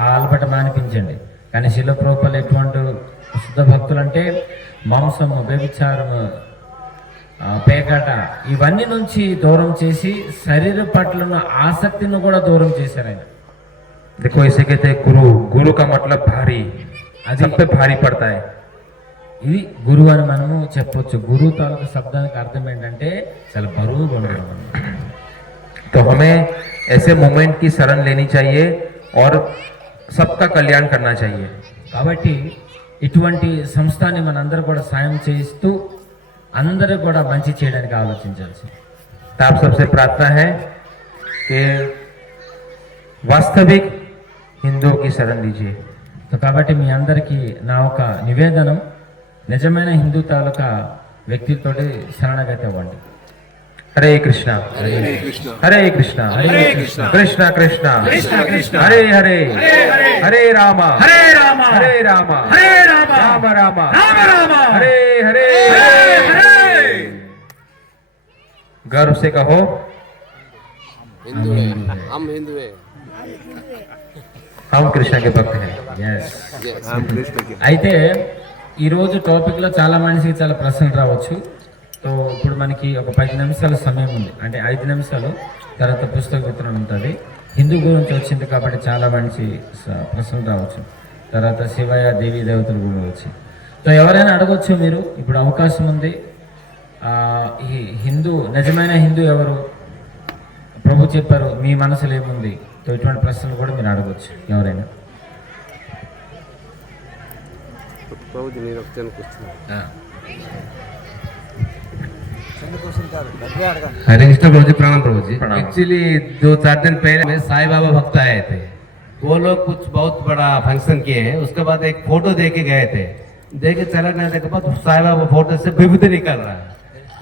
ఆ అలవాట మానిపించండి. కానీ శిల ప్రభుపాదులు ఎటువంటి శుద్ధ భక్తులు అంటే మాంసము, వ్యభిచారము, పేకాట ఇవన్నీ నుంచి దూరం చేసి శరీర పట్ల ఉన్న ఆసక్తిని కూడా దూరం చేశారు ఆయన. देखो इसे कहते हैं गुरु। गुरु का मतलब भारी, सब पे भारी पड़ता है। ఇది గురువు అని మనము చెప్పొచ్చు. గురువు తాలూకు శబ్దానికి అర్థం ఏంటంటే చాలా బరువుగా ఉండడం. तो हमें ऐसे मोमेंट की शरण लेनी चाहिए और सबका कल्याण करना चाहिए। కాబట్టి ఇటువంటి సంస్థని మనందరూ కూడా సాయం చేయిస్తూ అందరూ కూడా మంచి చేయడానికి ఆలోచించాల్సి. तो आप सबसे प्रार्थना है कि वास्तविक हिंदुओं की शरण लीजिए। సో కాబట్టి మీ అందరికీ నా ఒక నివేదనం, నిజమైన హిందూ తాలూకా వ్యక్తితోటి శరణాగతి అవ్వండి. हरे कृष्णा हरे कृष्णा हरे कृष्णा हरे कृष्णा कृष्णा कृष्णा कृष्णा कृष्णा हरे हरे हरे राम हरे राम हरे राम हरे राम राम राम राम राम हरे हरे हरे गर्व से कहो हिंदू है, हम हिंदू है। हम कृष्ण के भक्त हैं। Yes. Yes. हम कृष्ण के అయితే ఈరోజు టాపిక్లో చాలా మనిషికి చాలా ప్రశ్నలు రావచ్చు. సో ఇప్పుడు మనకి ఒక 10 నిమిషాల సమయం ఉంది, అంటే 5 నిమిషాలు తర్వాత పుస్తక వితరణ ఉంటుంది. హిందూ గురించి వచ్చింది కాబట్టి చాలా మంచి ప్రశ్నలు రావచ్చు. తర్వాత శివయ్య, దేవీ దేవతల గురించి సో ఎవరైనా అడగొచ్చు మీరు, ఇప్పుడు అవకాశం ఉంది. ఈ హిందూ, నిజమైన హిందూ ఎవరు? ప్రభు చెప్పారు మీ మనసులో ఏముంది. సో ఇటువంటి ప్రశ్నలు కూడా మీరు అడగొచ్చు ఎవరైనా. प्रभु जी मेरा चैनल क्वेश्चन हरे कृष्ण प्रभु जी, प्रणाम प्रभु जी। एक्चुअली 2-4 दिन पहले में साईं बाबा भक्त आए थे। वो लोग कुछ बहुत बड़ा फंक्शन किए हैं, उसके बाद एक फोटो दे के गए थे। दे के चला गया के बाद साईं बाबा फोटो से विभूति निकल रहा है।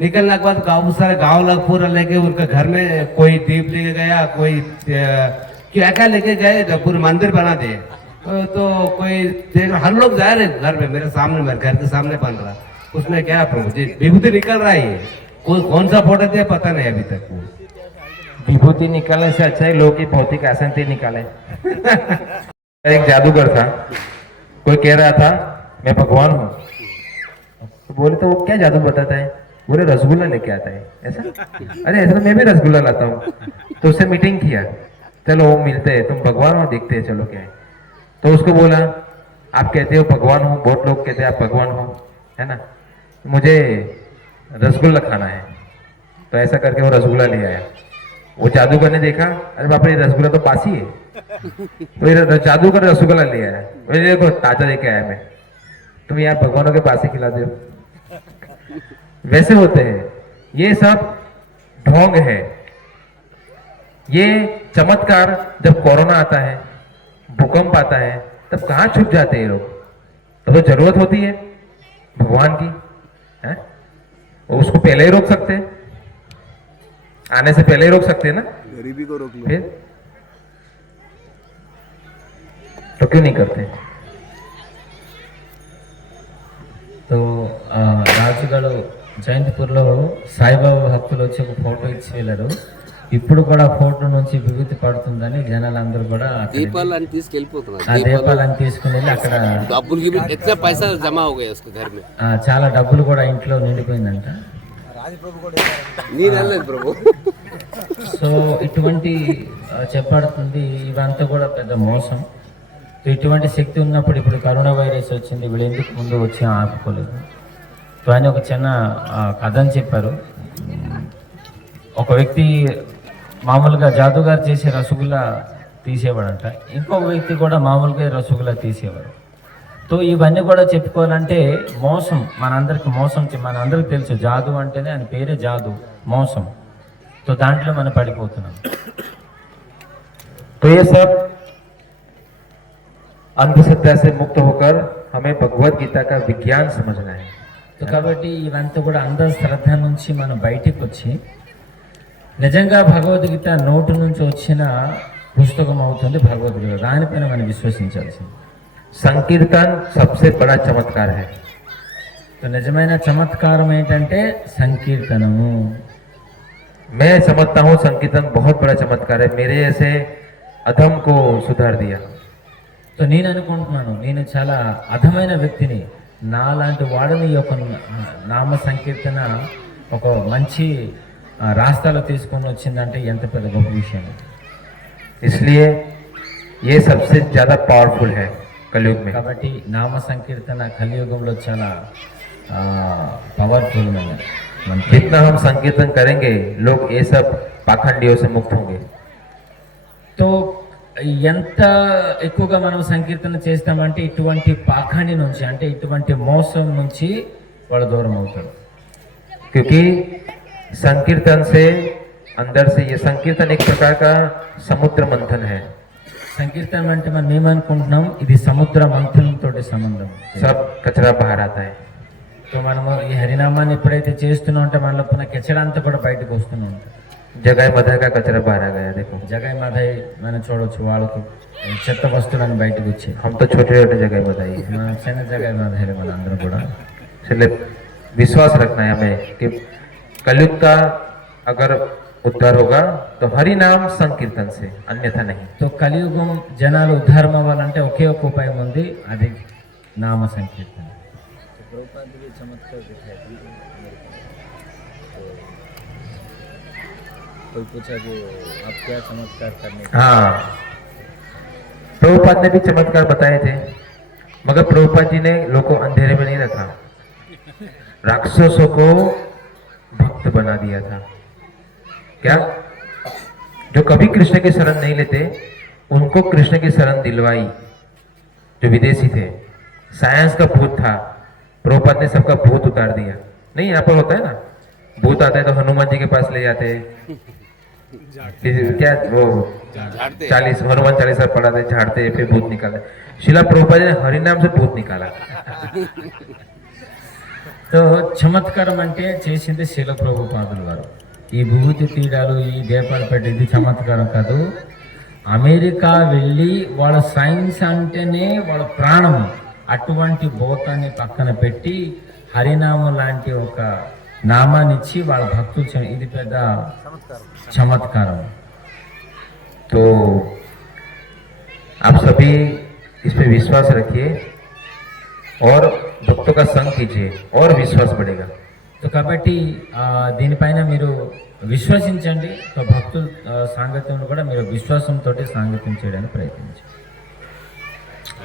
निकलने के बाद सारे गाँव लोग पूरा लेके उनके घर में कोई दीप लेके गया, कोई क्या लेके गए, पूरे मंदिर बना दिए। तो कोई देख, हर लोग जा रहे घर में, मेरे सामने, मेरे घर के सामने बन रहा। उसमें क्या प्रभु जी विभूति निकल रहा है, कोई कौन सा फोटो दिया पता नहीं अभी तक। विभूति निकालने से अच्छा है लोग की भौतिक आसक्ति निकाले। एक जादूगर था, कोई कह रहा था मैं भगवान हूँ, तो बोले तो वो क्या जादू बताता है? बोले रसगुल्ला लेके आता है। ऐसा? अरे ऐसा तो मैं भी रसगुल्ला लाता हूँ। तो उससे मीटिंग किया, चलो वो मिलते हैं, तुम भगवान हो, देखते हैं चलो क्या है। तो उसको बोला आप कहते हो भगवान हो, बहुत लोग कहते हैं आप भगवान हो, है ना, मुझे रसगुल्ला खाना है। तो ऐसा करके वो रसगुल्ला ले आया। वो जादूगर ने देखा, अरे बाप रे रसगुल्ला तो बासी है। तो ये जादूगर रसगुल्ला ले आया, बोले देखो ताजा लेके आया मैं, तुम यार भगवानों के बासी खिला दो। वैसे होते हैं, ये सब ढोंग है। ये चमत्कार जब कोरोना आता है, भूकंप आता है, तब कहाँ छुप जाते हैं लोग? तब तो जरूरत होती है भगवान की, है? उसको पहले ही रोक सकते हैं, आने से पहले ही रोक सकते हैं ना, गरीबी को रोक लो। फिर तो क्यों नहीं करते? సో రాజుగారు జయంతిపూర్లో సాయిబాబా భక్తులు వచ్చి ఒక ఫోటో ఇచ్చి వెళ్ళారు. ఇప్పుడు కూడా ఫోటో నుంచి విభూతి పడుతుందని జనాలందరూ కూడా दीपाल అని తీసుకెళ్ళిపోతున్నారు ఆ దీపాలను తీసుకుని వెళ్ళి అక్కడ డబ్బులు గిబ్బులు ఎట్లా పైసా జమా हो गए उसके घर में చాలా డబ్బులు కూడా ఇంట్లో నిండిపోయిందంట. నేను వెళ్ళలేదు ప్రభు సో ఇటువంటి చెప్పబడుతుంది ఇవంతా కూడా పెద్ద మోసం. సో ఇటువంటి శక్తి ఉన్నప్పుడు ఇప్పుడు కరోనా వైరస్ వచ్చింది, వీళ్ళు ఎందుకు ముందు వచ్చి ఆపుకోలేదు. సో ఆయన ఒక చిన్న కథని చెప్పారు. ఒక వ్యక్తి మామూలుగా జాదుగారు చేసే రసగుల్లా తీసేవాడంట, ఇంకొక వ్యక్తి కూడా మామూలుగా రసగుల్లా తీసేవాడు. సో ఇవన్నీ కూడా చెప్పుకోవాలంటే మోసం, మనందరికి మోసం, మనందరికి తెలుసు జాదు అంటేనే ఆయన పేరే జాదు, మోసం. సో దాంట్లో మనం పడిపోతున్నాం. तो ये सब अंधश्रद्धा से मुक्त होकर हमें भगवत गीता का विज्ञान समझना है. సో కాబట్టి ఇవంతా కూడా అంధశ్రద్ధ నుంచి మనం బయటికి వచ్చి నిజంగా భగవద్గీత నోటు నుంచి వచ్చిన పుస్తకం అవుతుంది భగవద్గీత, దానిపైన మనం విశ్వసించాల్సింది. संकीर्तन सबसे बड़ा चमत्कार है. సో నిజమైన చమత్కారం ఏంటంటే సంకీర్తనము. मैं समझता हूँ संकीर्तन बहुत बड़ा चमत्कार है. मेरे जैसे अधम को सुधार दिया. సో నేను అనుకుంటున్నాను నేను చాలా అధమైన వ్యక్తిని, నాలాంటి వాడిని ఈ యొక్క నామ సంకీర్తన ఒక మంచి రాస్తాలో తీసుకొని వచ్చిందంటే ఎంత పెద్ద గొప్ప విషయం. इसलिए ये सबसे ज्यादा पावरफुल है कलयुग में. కాబట్టి నామ సంకీర్తన కలియుగంలో చాలా పవర్ఫుల్ మైనది. जितना हम संकीर्तन करेंगे लोग ये सब पाखंडियों से मुक्त होंगे. तो ఎంత ఎక్కువగా మనం సంకీర్తన చేస్తామంటే ఇటువంటి పాఖండి నుంచి, అంటే ఇటువంటి మోసం నుంచి వాళ్ళు దూరం అవుతారు. क्योंकि संकीर्तन से अंदर से ये संकीर्तन एक प्रकार का समुद्र मंथन है. సంకీర్తనం అంటే మనం ఏమనుకుంటున్నాం, ఇది సముద్ర మంథనంతో సంబంధం. सब कचरा बाहर आता है. సో మనము ఈ హరినామాన్ని ఎప్పుడైతే చేస్తున్నాం అంటే మనలో పునః కెచడ అంతా కూడా బయటకు వస్తూనే ఉంటుంది. जगह मधा का कचरा बाहर आ गया. देखो జగై మాధయ్ మనం చూడవచ్చు, వాళ్ళకు చెత్త వస్తువులను బయటకు వచ్చాయి. हम तो छोटे छोटे जगह बताइए. మన చిన్న జగై మాధయ్య మన అందరం కూడా. इसलिए विश्वास रखना है हमें कि कलयुग का अगर उद्धार होगा तो हरि नाम संकीर्तन से, अन्यथा नहीं. సో కలియుగం జనాలు ఉద్ధారం అవ్వాలంటే ఒకే ఒక ఉపాయం ఉంది, అది నామ సంకీర్తన. कोई पूछा कि आप क्या चमत्कार करने का? हाँ, प्रभुपाद ने भी चमत्कार बताए थे, मगर प्रभुपाद जी ने लोगों को अंधेरे में नहीं रखा, राक्षसों को भक्त बना दिया था. क्या? जो कभी कृष्ण की शरण नहीं लेते उनको कृष्ण की शरण दिलवाई. जो विदेशी थे, साइंस का भूत था, प्रभुपाद ने सबका भूत उतार दिया. नहीं, यहाँ पर होता है ना, भूत आता है तो हनुमान जी के पास ले जाते हैं, क्या वो 40 हनुमान 40 पढ़ाते, झाड़ते, फिर भूत निकालते. शिला प्रभुपाद ने हरिनाम से भूत निकाला. సో చమత్కారం అంటే చేసింది శీల ప్రభుపాదుల వారు. ఈ విభూతి తీయడాలు, ఈ దీపాలు పెట్టేది చమత్కారం కాదు. అమెరికా వెళ్ళి వాళ్ళ సైన్స్ అంటేనే వాళ్ళ ప్రాణం, అటువంటి భూతాన్ని పక్కన పెట్టి హరినామం లాంటి ఒక నామాన్ని ఇచ్చి వాళ్ళ భక్తులు, ఇది పెద్ద చమత్కారం. तो आप सभी इस पे विश्वास रखिए और भक्तों का संग कीजिए और विश्वास बढ़ेगा. సో కాబట్టి దీనిపైన మీరు విశ్వసించండి. సో భక్తుల సాంగత్యంలో కూడా మీరు విశ్వాసంతో సాంగత్యం చేయడానికి ప్రయత్నించండి.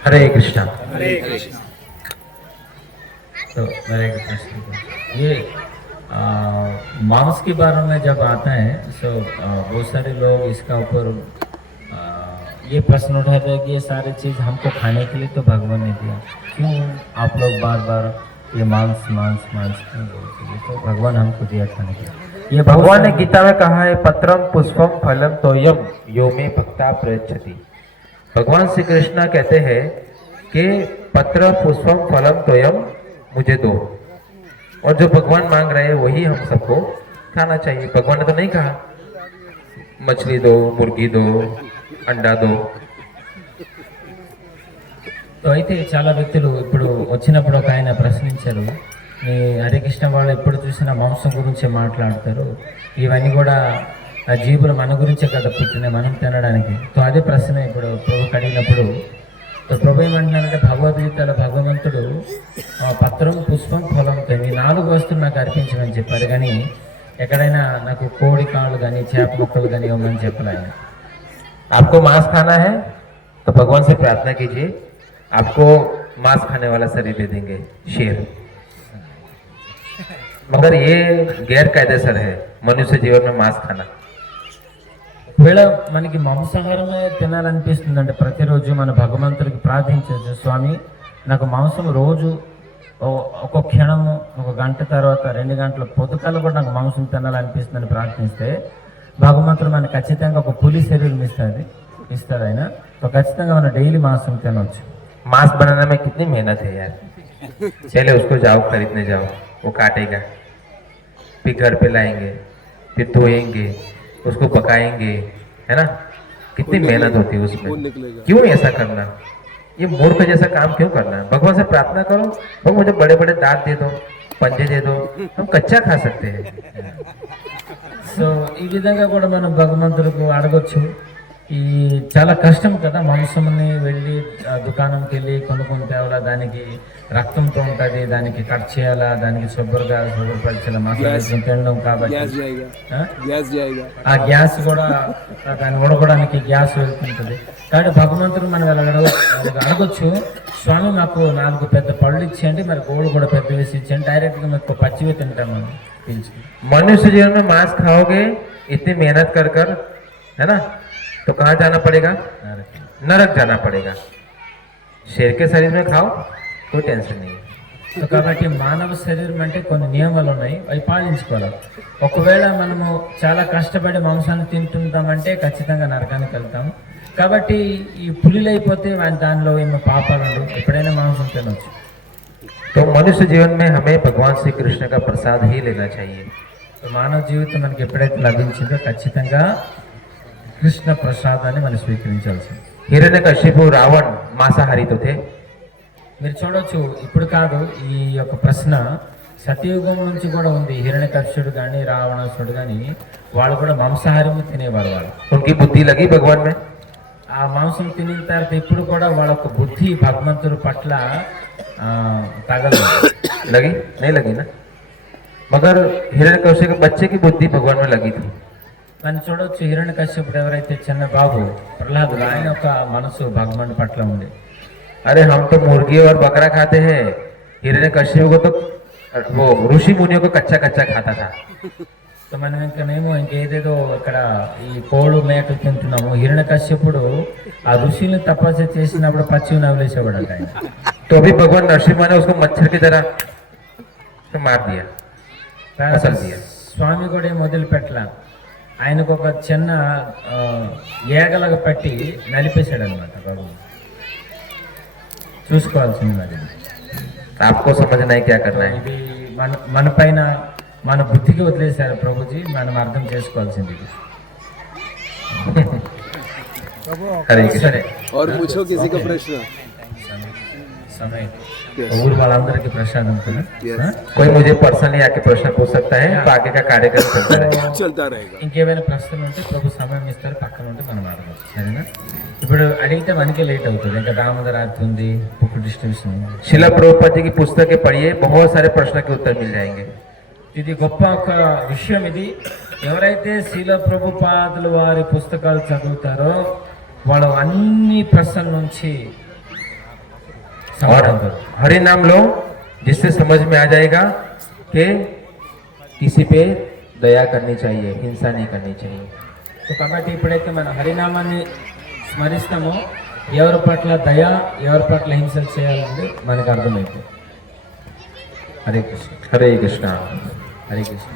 हरे कृष्णा. तो मेरा एक प्रश्न ये मांस के बारे में जब आता है, सो बहुत सारे लोग इसका ऊपर ये प्रश्न उठाते हैं कि ये सारी चीज़ हमको खाने के लिए तो भगवान ने दिया, क्यों आप लोग बार बार ये मांस मांस मांस क्यों बोलते हैं? तो भगवान हमको दिया खाने के लिए. ये भगवान ने गीता में कहा है, पत्रम पुष्पम फलम तोयम यो में भक्ता प्रयच्छति. भगवान श्री कृष्ण कहते हैं कि पत्र पुष्पम फलम तोयम मुझे दो, और जो भगवान मांग रहे हैं वही हम सबको खाना चाहिए. भगवान ने तो नहीं कहा मछली दो, मुर्गी दो, अंडा दो. సో అయితే చాలా వ్యక్తులు ఇప్పుడు వచ్చినప్పుడు ఒక ఆయన ప్రశ్నించారు, మీ హరికృష్ణ వాళ్ళు ఎప్పుడు చూసినా మాంసం గురించి మాట్లాడతారు, ఇవన్నీ కూడా ఆ జీవులు మన గురించే కదా పుట్టినాయి, మనం తినడానికి. సో అదే ప్రశ్న ఇప్పుడు ప్రభుకి అడిగినప్పుడు ప్రభు ఏమంటున్నారంటే, భగవద్గీతలో భగవంతుడు పత్రం, పుష్పం, ఫలం, ఈ 4 వస్తువులు నాకు అర్పించమని చెప్పారు. కానీ ఎక్కడైనా నాకు కోడి కాళ్ళు కానీ చేప మొక్కలు కానీ ఇవ్వమని చెప్పలే ఆయన. आपको मांस खाना है तो भगवान से प्रार्थना कीजिए, आपको मांस खाने वाला शरीर दे देंगे, शेर। मगर ये गैर कायदेसर है मनुष्य जीवन में मांस खाना। ఒకవేళ మనకి మాంసాహారమే తినాలనిపిస్తుందంటే ప్రతిరోజు మన భగవంతుడికి ప్రార్థించవచ్చు, స్వామి నాకు మాంసం రోజు ఒక క్షణము, 1 గంట తర్వాత 2 గంటల పొద్దుకల్లా కూడా నాకు మాంసం తినాలనిపిస్తుందని ప్రార్థిస్తే భగవంతుడు మనకు ఖచ్చితంగా ఒక పులి శరీరం ఇస్తాడు ఆయన. సో ఖచ్చితంగా మనం డైలీ మాంసం తినవచ్చు. मांस बनाने में कितनी मेहनत है यार। पहले उसको जाओ खरीदने जाओ, वो काटेगा, फिर घर पे लाएंगे, फिर धोएंगे, उसको पकाएंगे, है ना। कितनी मेहनत होती है उसमें। क्यों ऐसा करना, ये मूर्ख जैसा काम क्यों करना। भगवान से प्रार्थना करो, भगवान मुझे बड़े बड़े दांत दे दो, पंजे दे दो, हम कच्चा खा सकते हैं। సో ఈ విధంగా కూడా మనం భగవంతుడికి అడగొచ్చు. ఈ చాలా కష్టం కదా, మాంసంని వెళ్ళి దుకాణంకి వెళ్ళి కొనుక్కొని తేవాలా, దానికి రక్తంతో ఉంటుంది, దానికి కట్ చేయాలా, దానికి శుభ్రపరిచేలా మసాలా తినడం. కాబట్టి ఆ గ్యాస్ కూడా దాన్ని ఉడకడానికి గ్యాస్ వెళ్తుంటుంది. కాబట్టి భగవంతుడు మనం అడగొచ్చు, స్వామి మాకు 4 పెద్ద పళ్ళు ఇచ్చేయండి, మరి గోళ్ళు కూడా పెద్ద వేసి ఇచ్చేయండి, డైరెక్ట్గా మీకు పచ్చివి తింటాం మనం పీల్చి. मनुष्य जीवन में मांस खाओगे इतनी मेहनत कर कर, है ना, तो कहाँ जाना पड़ेगा, नरक जाना पड़ेगा। शेर के शरीर में खाओ कोई टेंशन नहीं है। సో కాబట్టి మానవ శరీరం అంటే కొన్ని నియమాలు ఉన్నాయి, అవి పాటించుకోవాలి. ఒకవేళ మనము చాలా కష్టపడి మాంసాన్ని తింటుంటామంటే ఖచ్చితంగా నరకానికి వెళ్తాం. కాబట్టి ఈ పులిలు అయిపోతే దానిలో ఏమో పాపాలు ఉండవు, ఎప్పుడైనా మాంసం తినవచ్చు. तो मनुष्य जीवन में हमें भगवान श्री कृष्ण का प्रसाद ही लेना चाहिए। మానవ జీవితం మనకి ఎప్పుడైతే లభించిందో ఖచ్చితంగా కృష్ణ ప్రసాదాన్ని మనం స్వీకరించాల్సింది. हिरण्यकशिपु रावण मांसाहारी तो थे। మీరు చూడవచ్చు, ఇప్పుడు కాదు, ఈ యొక్క ప్రశ్న సతయుగం నుంచి కూడా ఉంది. హిరణ్యకశిపుడు కానీ రావణాసురుడు కానీ వాళ్ళు కూడా మాంసాహారం తినేవారు. వాళ్ళు उनकी बुद्धि लगी भगवान में। ఆ మాంసం తినిన తర్వాత ఇప్పుడు కూడా వాళ్ళ యొక్క బుద్ధి భగవంతుడి పట్ల తగదు. लगी नहीं लगी ना, मगर हिरण्यकशिपु के बच्चे की बुद्धि भगवान में लगी थी। మనం చూడవచ్చు, హిరణ్యకశిపుడు ఎవరైతే చిన్న బాబు ప్రహ్లాదుడు, ఆయన యొక్క మనసు భగవాన్ పట్ల ఉంది. अरे हम तो मुर्गी और बकरा खाते हैं, हिरण्यकशिपु को तो वो ऋषि मुनियों को कच्चा कच्चा खाता था। సో మనం ఇంకేదేదో ఇక్కడ ఈ కోళ్ళు మేకలు తింటున్నాము. హిరణ్యకశ్యపుడు ఆ ఋషుల్ని తపస్సు చేసినప్పుడు పచ్చివి నవ్వులేసేవాడు ఆయన. तो अभी भगवान नरसिम्हा ने उसको मच्छर की तरह तो मार दिया, फसल दिया। స్వామి కూడా ఏం మొదలు పెట్టలా, ఆయనకు ఒక చిన్న ఏగలాగా పట్టి నలిపేశాడు అనమాట. భగవాన్ చూసుకోవాల్సింది మరి. आपको समझना है क्या करना है। ఇది మన పైన మన బుద్ధికి వదిలేశారు ప్రభుజీ, మనం అర్థం చేసుకోవాల్సింది. हरे कृष्ण। और पूछो किसी का प्रश्न। సమయం ఊరు వాళ్ళందరికీ ప్రసాదం కదా. कोई मुझे पर्सनली आके प्रश्न पूछ सकता है, तो आगे का कार्यक्रम चलता रहेगा। चलता रहेगा। ఇంకేమైనా ప్రశ్నలు ఉంటే ప్రభు సమయం ఇస్తారు, పక్కన ఉంటే మనం అడగచ్చు, సరేనా. ఇప్పుడు అడిగితే మనకే లేట్ అవుతుంది, ఇంకా దామోదరాత్రి ఉంది, బుక్ డిస్ట్రిబ్యూషన్. शिला प्रभुपाद जी की पुस्तकें पढ़िए, बहुत सारे प्रश्न के उत्तर मिल जाएंगे। ఇది గొప్ప ఒక విషయం. ఇది ఎవరైతే శీల ప్రభుపాదుల వారి పుస్తకాలు చదువుతారో వాళ్ళు అన్ని ప్రశ్నల నుంచి और हरि नाम लो, जिससे समझ में आ जाएगा कि किसी पे दया करनी चाहिए, हिंसा नहीं करनी चाहिए। సో కాబట్టి ఇప్పుడైతే మన హరినామాన్ని స్మరిస్తామో ఎవరి పట్ల దయ, ఎవరి పట్ల హింసలు చేయాలని మనకు అర్థమైంది. హరే కృష్ణ. हरे कृष्ण। హరే కృష్ణ.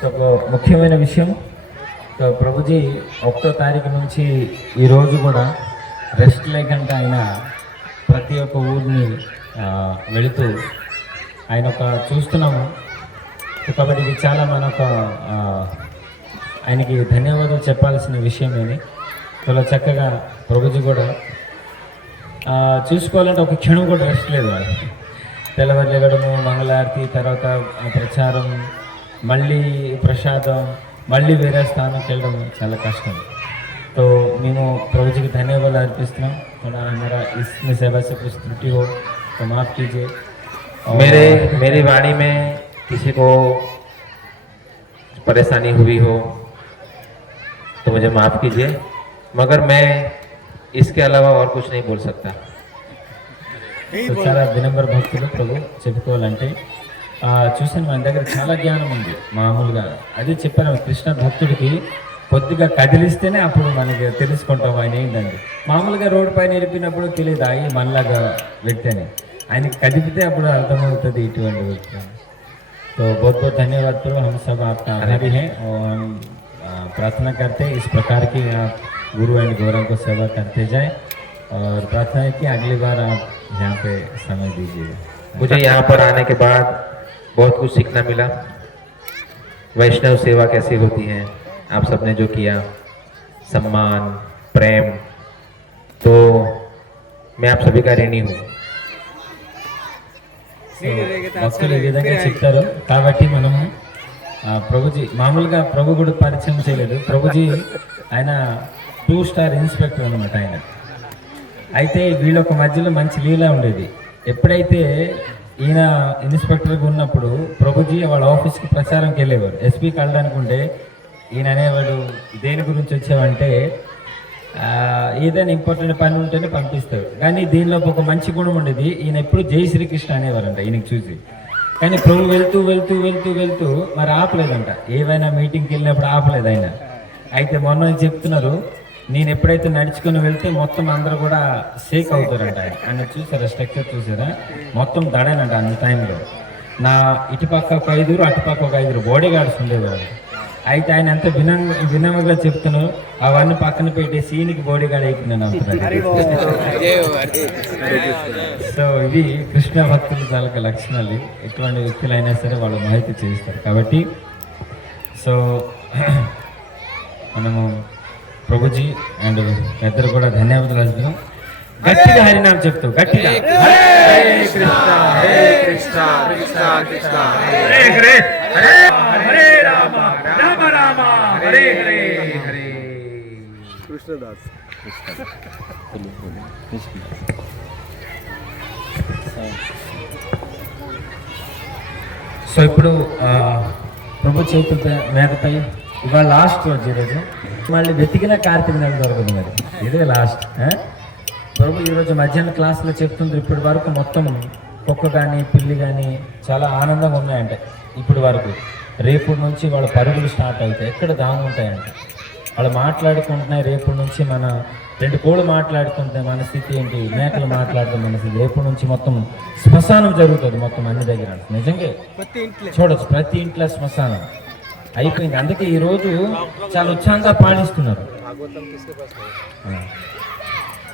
సో ఒక ముఖ్యమైన విషయం, సో ప్రభుజీ 1వ తారీఖు నుంచి ఈరోజు కూడా రెస్ట్ లేకుండా ఆయన ప్రతి ఒక్క ఊరిని వెళుతూ ఆయన ఒక చూస్తున్నాము. సో కాబట్టి ఇది చాలా మనకు ఆయనకి ధన్యవాదాలు చెప్పాల్సిన విషయమేని. చాలా చక్కగా ప్రభుజీ కూడా చూసుకోవాలంటే ఒక క్షణం కూడా రెస్ట్ లేదు. వాళ్ళు తెల్లవారు లేగడము, మంగళారతి, తర్వాత ప్రచారం, మళ్ళీ ప్రసాదం, మళ్ళీ వేరే స్థానంకి వెళ్ళడం చాలా కష్టం. तो మేము प्रभु की धन्यवाद अर्पिస్తున్నాం. थोड़ा हमारा इसमें सेवा से कुछ त्रुटि हो तो माफ़ कीजिए. मेरी वाणी में किसी को परेशानी हुई हो तो मुझे माफ़ कीजिए, मगर मैं इसके अलावा और कुछ नहीं बोल सकता. సో చాలా వినమ్ర భక్తులు ప్రభు చెప్పుకోవాలంటే చూసాను మన దగ్గర చాలా జ్ఞానం ఉంది. మామూలుగా అదే చెప్పాను, కృష్ణ భక్తుడికి కొద్దిగా కదిలిస్తేనే అప్పుడు మనకి తెలుసుకుంటాం ఆయన ఏంటండి. మామూలుగా రోడ్డు పైన వెళ్ళిపోయినప్పుడు తెలియదు ఈ మనలాగా వ్యక్తి అని, ఆయనకి కదిపితే అప్పుడు అర్థమవుతుంది ఇటువంటి వ్యక్తి. तो बहुत बहुत धन्यवाद प्रभु, हम सब आपका आभारी हैं और हम प्रार्थना करते हैं इस प्रकार की आप गुरु एंड गौरव को सेवा करते जाएं और प्रार्थना है कि अगली बार आप यहाँ पे समय दीजिएगा. मुझे यहाँ पर आने के बाद बहुत कुछ सीखना मिला. वैष्णव सेवा कैसी होती है, आप सबने जो किया, सम्मान प्रेम, तो मैं आप सभी का ऋणी हूँ. భక్తులు ఈ విధంగా చెప్తారు కాబట్టి మనము ప్రభుజీ మామూలుగా ప్రభు కూడా పరిచయం చేయలేదు. ప్రభుజీ ఆయన 2 స్టార్ ఇన్స్పెక్టర్ అనమాట ఆయన. అయితే వీళ్ళొక మధ్యలో మంచి లీలా ఉండేది. ఎప్పుడైతే ఈయన ఇన్స్పెక్టర్గా ఉన్నప్పుడు ప్రభుజీ వాళ్ళ ఆఫీస్కి ప్రచారంకి వెళ్ళేవారు. ఎస్పీకి వెళ్ళడానికి ఉంటే ఈయన అనేవాడు దేని గురించి వచ్చావంటే ఏదైనా ఇంపార్టెంట్ పని ఉంటేనే పంపిస్తారు. కానీ దీనిలో ఒక మంచి గుణం ఉండేది, ఈయన ఎప్పుడు జై శ్రీకృష్ణ అనేవారంట ఈయనకి చూసి. కానీ ప్రభు వెళ్తూ వెళ్తూ వెళ్తూ వెళ్తూ మరి ఆపలేదంట, ఏవైనా మీటింగ్కి వెళ్ళినప్పుడు ఆపలేదు ఆయన. అయితే మొన్న చెప్తున్నారు, నేను ఎప్పుడైతే నడుచుకుని వెళ్తే మొత్తం అందరూ కూడా షేక్ అవుతారంట. ఆయన చూసారా స్ట్రక్చర్ చూసారా, మొత్తం దడనంట అన్ని టైంలో. నా ఇటుపక్క ఒక 5 అటుపక్క ఒక 5 బాడీ గార్డ్స్ ఉండేవారు. అయితే ఆయన ఎంత వినమ్రంగా చెప్తున్నారు, అవన్నీ పక్కన పెట్టేసి ఈయనకి బాడీ గార్డ్ అయిపోయినాను అంటున్నారు. సో ఇది కృష్ణ భక్తులు చాలా లక్షణాలు. ఎటువంటి వ్యక్తులైనా సరే వాళ్ళు మాహితి చేస్తారు. కాబట్టి సో మనము ప్రభుజీ అండ్ ఇద్దరు కూడా ధన్యవాదాలు అర్పిస్తున్నాం. గట్టిగా హరినామం చెప్తూ గట్టిగా హరే కృష్ణ హరే కృష్ణ కృష్ణ కృష్ణ హరే హరే హరే రామ రామ రామ హరే హరే హరే कृष्णदास. సో ఇప్పుడు ప్రభు చేతుల మీదపై ఇవాళ లాస్ట్ రోజు ఈరోజు మళ్ళీ వెతికిన కార్తీక నెల దొరకదు. మరి ఇదే లాస్ట్. ప్రభు ఈరోజు మధ్యాహ్నం క్లాసులో చెప్తుంది, ఇప్పటి వరకు మొత్తం కుక్క కానీ పిల్లి కానీ చాలా ఆనందంగా ఉన్నాయంట ఇప్పటి వరకు. రేపు నుంచి వాళ్ళ పరుగులు స్టార్ట్ అవుతాయి, ఎక్కడ దాని ఉంటాయంట. వాళ్ళు మాట్లాడుకుంటున్నాయి. రేపు నుంచి మన 2 కోళ్ళు మాట్లాడుకుంటే మన స్థితి ఏంటి, మేకలు మాట్లాడుతుంది మన స్థితి. రేపు నుంచి మొత్తం శ్మశానం జరుగుతుంది మొత్తం అన్ని దగ్గర. నిజంగా చూడొచ్చు, ప్రతి ఇంట్లో శ్మశానం అయిపోయింది. అందుకే ఈరోజు చాలా ఉత్సాహంగా పాటిస్తున్నారు.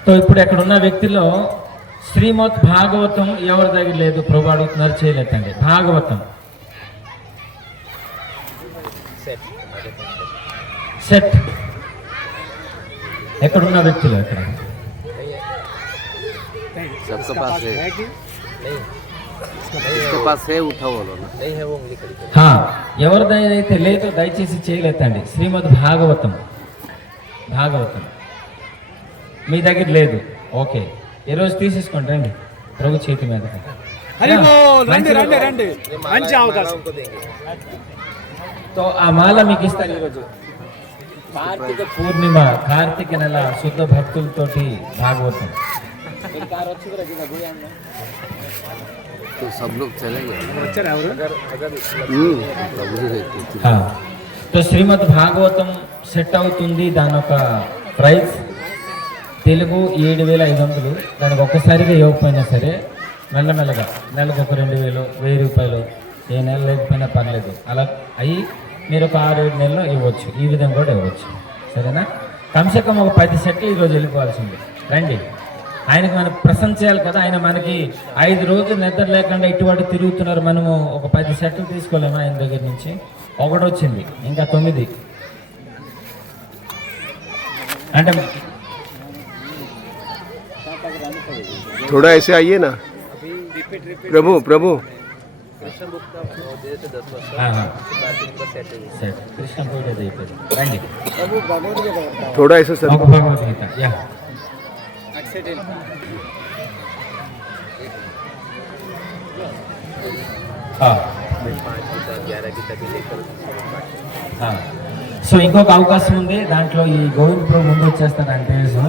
సో ఇప్పుడు ఇక్కడ ఉన్న వ్యక్తిలో శ్రీమద్ భాగవతం ఎవరి దగ్గర లేదు, ప్రభు అడుగుతున్నారు చేయలేదండి. భాగవతం సెట్ ఎక్కడున్న వ్యక్తులు ఎక్కడ सबके पास है नहीं, इसके पास है, उठाओ बोलो ना, नहीं है वो उंगली करी. ఎవరి దగ్గర అయితే లేదో దయచేసి చేయలేదండి. శ్రీమద్ భాగవతం భాగవతం మీ దగ్గర లేదు, ఓకే, ఈరోజు తీసేసుకోండి రండి ప్రభు చేతి మీద. తో ఆ మాల మీకు ఇస్తారు ఈరోజు. కార్తీక పూర్ణిమ, కార్తీక నెల శుద్ధ భక్తులతోటి భాగవతం. तो सब लोग चलेंगे. तो శ్రీమద్ భాగవతం సెట్ అవుతుంది. దాని ఒక ప్రైజ్ తెలుగు 7,500. దానికి ఒక్కసారిగా ఇవ్వకపోయినా సరే మెల్లమెల్లగా నెలకు ఒక 2,000, 1,000 రూపాయలు ఏ నెల లేకపోయినా పర్లేదు. అలా అయ్యి మీరు ఒక 6-7 నెలలు ఇవ్వచ్చు. ఈ విధంగా కూడా ఇవ్వచ్చు, సరేనా? కమ్సే కమ్ ఒక 10 సెట్లు ఈరోజు వెళ్ళిపోవాల్సింది. రండి, ఆయనకి మనం ప్రశంస చేయాలి కదా. ఆయన మనకి 5 రోజులు నిద్ర లేకుండా ఇటువంటి తిరుగుతున్నారు. మనము ఒక 10 సెట్లు తీసుకోలేము ఆయన దగ్గర నుంచి. 1 వచ్చింది, ఇంకా 9. అంటే थोड़ा ऐसे आइए ना प्रभु, प्रभु कृष्ण बुक का वो दे देते 10 वर्ष हाँ हाँ बाकी उनका सेट है సరే కృష్ణ పూజ అయిపోయింది రండి थोड़ा ऐसा सर ఒక భగవద్గీత యా हाँ 5 गीता 11 गीता भी लेकर సో ఇంకొక అవకాశం ఉంది దాంట్లో ఈ గోవింద్ ప్రభు ముందు వచ్చేస్తాడు ఆయన తెలుసు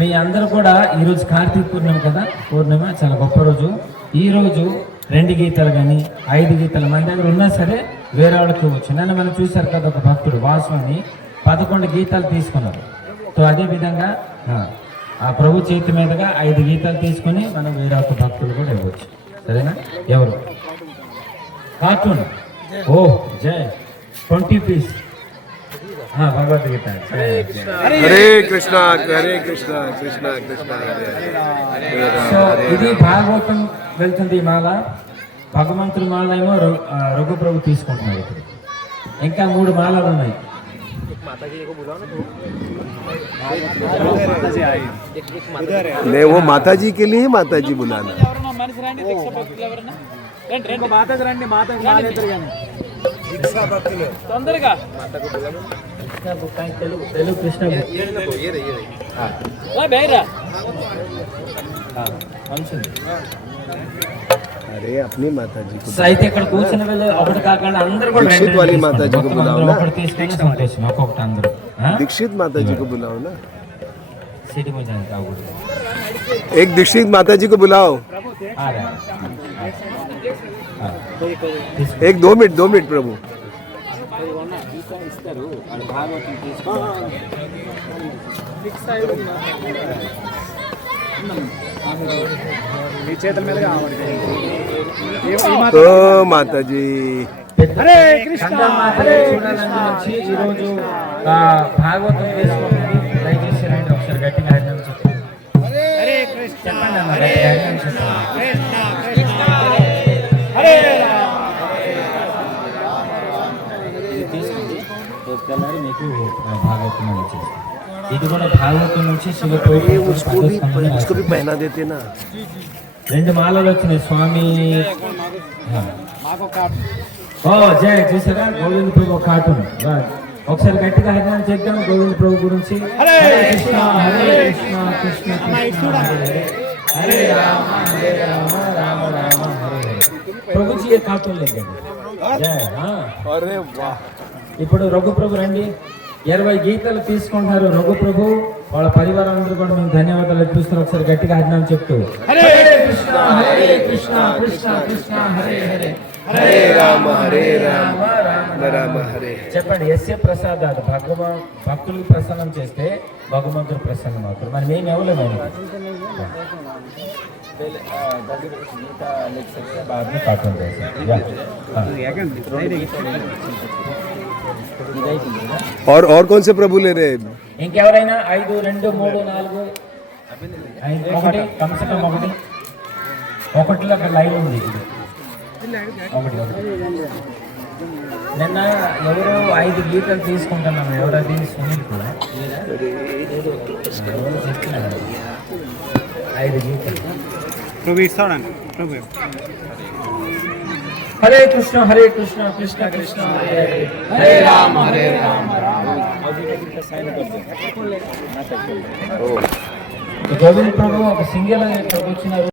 మీ అందరూ కూడా ఈరోజు కార్తీక పూర్ణిమ కదా పూర్ణిమ చాలా గొప్ప రోజు ఈ రోజు 2 గీతలు కానీ 5 గీతలు మన దగ్గర ఉన్నా సరే వేరే వాళ్ళకి ఇవ్వచ్చు నన్ను మనం చూశారు కదా ఒక భక్తుడు వాసు అని 11 గీతాలు తీసుకున్నారు సో అదే విధంగా ఆ ప్రభు చేతి మీదుగా 5 గీతాలు తీసుకొని మనం వేరే ఒక భక్తులు కూడా ఇవ్వచ్చు సరేనా ఎవరు కార్టూన్ ఓ జై 20 పీస్ భగవద్గీత हरे कृष्णा कृष्णा कृष्णा हरे हरे సో ఇది భాగవతం వెళ్తుంది ఈ మాల భగవంతుడి మాల ఏమో రఘు ప్రభు తీసుకుంటున్నారు ఇప్పుడు ఇంకా 3 మాలలు ఉన్నాయి माता जी को बुलाओ ना नहीं वो माता जी के लिए माता जी बुलाना తొందరగా తెలుగు కృష్ణ ये रही अरे अपनी माता जी को సో అయితే ఇక్కడ కూర్చున్న వాళ్ళు ఒకటి కాకుండా అందరూ కూడా దీక్షిత్ రెండు వాली రెండు మాతాజీ తీసుకోండి. को మొత్తం అందరూ बुलाओ ना। ఒకటి తీసుకొని సంతోషం ఒక్కొక్కటి అందరూ दीक्षित माता जी को बुलाओ ना సిటీ కొంచెం కాకూడదు एक दीक्षित माता जी को बुलाओ एक 2 मिनट प्रभु तो माता जी హరే కృష్ణ హరే కృష్ణ ఈ రోజు భాగవతం చేసుకోండి దయచేసి రండి ఒకసారి గట్టిగా హరినామం చెప్పండి హరే కృష్ణ చెప్పండి అన్న గట్టిగా హరినామం చెప్పండి కృష్ణ హరే తీసుకోండి తెల్లారి మీకు భాగవతం ఇచ్చేస్తాను ఇది కూడా భాగవతం నుంచి శివ उसको भी पहना देते ना 2 మాలలు వచ్చినాయి స్వామి ఓ జై చూసారా గోవింద ప్రభు కార్టూన్ ఒకసారి గట్టిగా హరినామం చేద్దాం గోవింద ప్రభు గురించి హరే కృష్ణ కృష్ణ కృష్ణ హరే రామ రామ రామ హరే హరే ప్రభుజీ కార్టూన్ లేదు జై अरे वाह ఇప్పుడు రఘు ప్రభు రండి 20 గీతాలు తీసుకుంటున్నారు రఘు ప్రభు వాళ్ళ పరివారం అందరూ కూడా మేము ధన్యవాదాలు అర్పిస్తున్నారు ఒకసారి గట్టిగా హరినామం చెప్తూ హరే కృష్ణ కృష్ణ కృష్ణ హరే హరే हरे राम राम हरे చెప్పండి ఎస్ఏ ప్రసాదాలు భక్తులకు ప్రసన్నం చేస్తే భగవంతుడు ప్రసన్నం అవుతారు మరి మేము ఎవరు और कौन से प्रभु ले रहे हैं ఇంకెవరైనా 5 2 3 4 5 ఒకటి కమ్సకం ఒకటిలో ఒక లైన్ ఉంది ఒకటి నిన్న ఎవరో 5 గీతలు తీసుకుంటున్నాము ఎవరది సునీల్ కూడా ఎవరో చెప్తున్నాడు 5 గీతలు హరే కృష్ణ కృష్ణ కృష్ణ హరే హరే రామ గోవింద ప్రభు ఒక సింగిల్ వచ్చినారు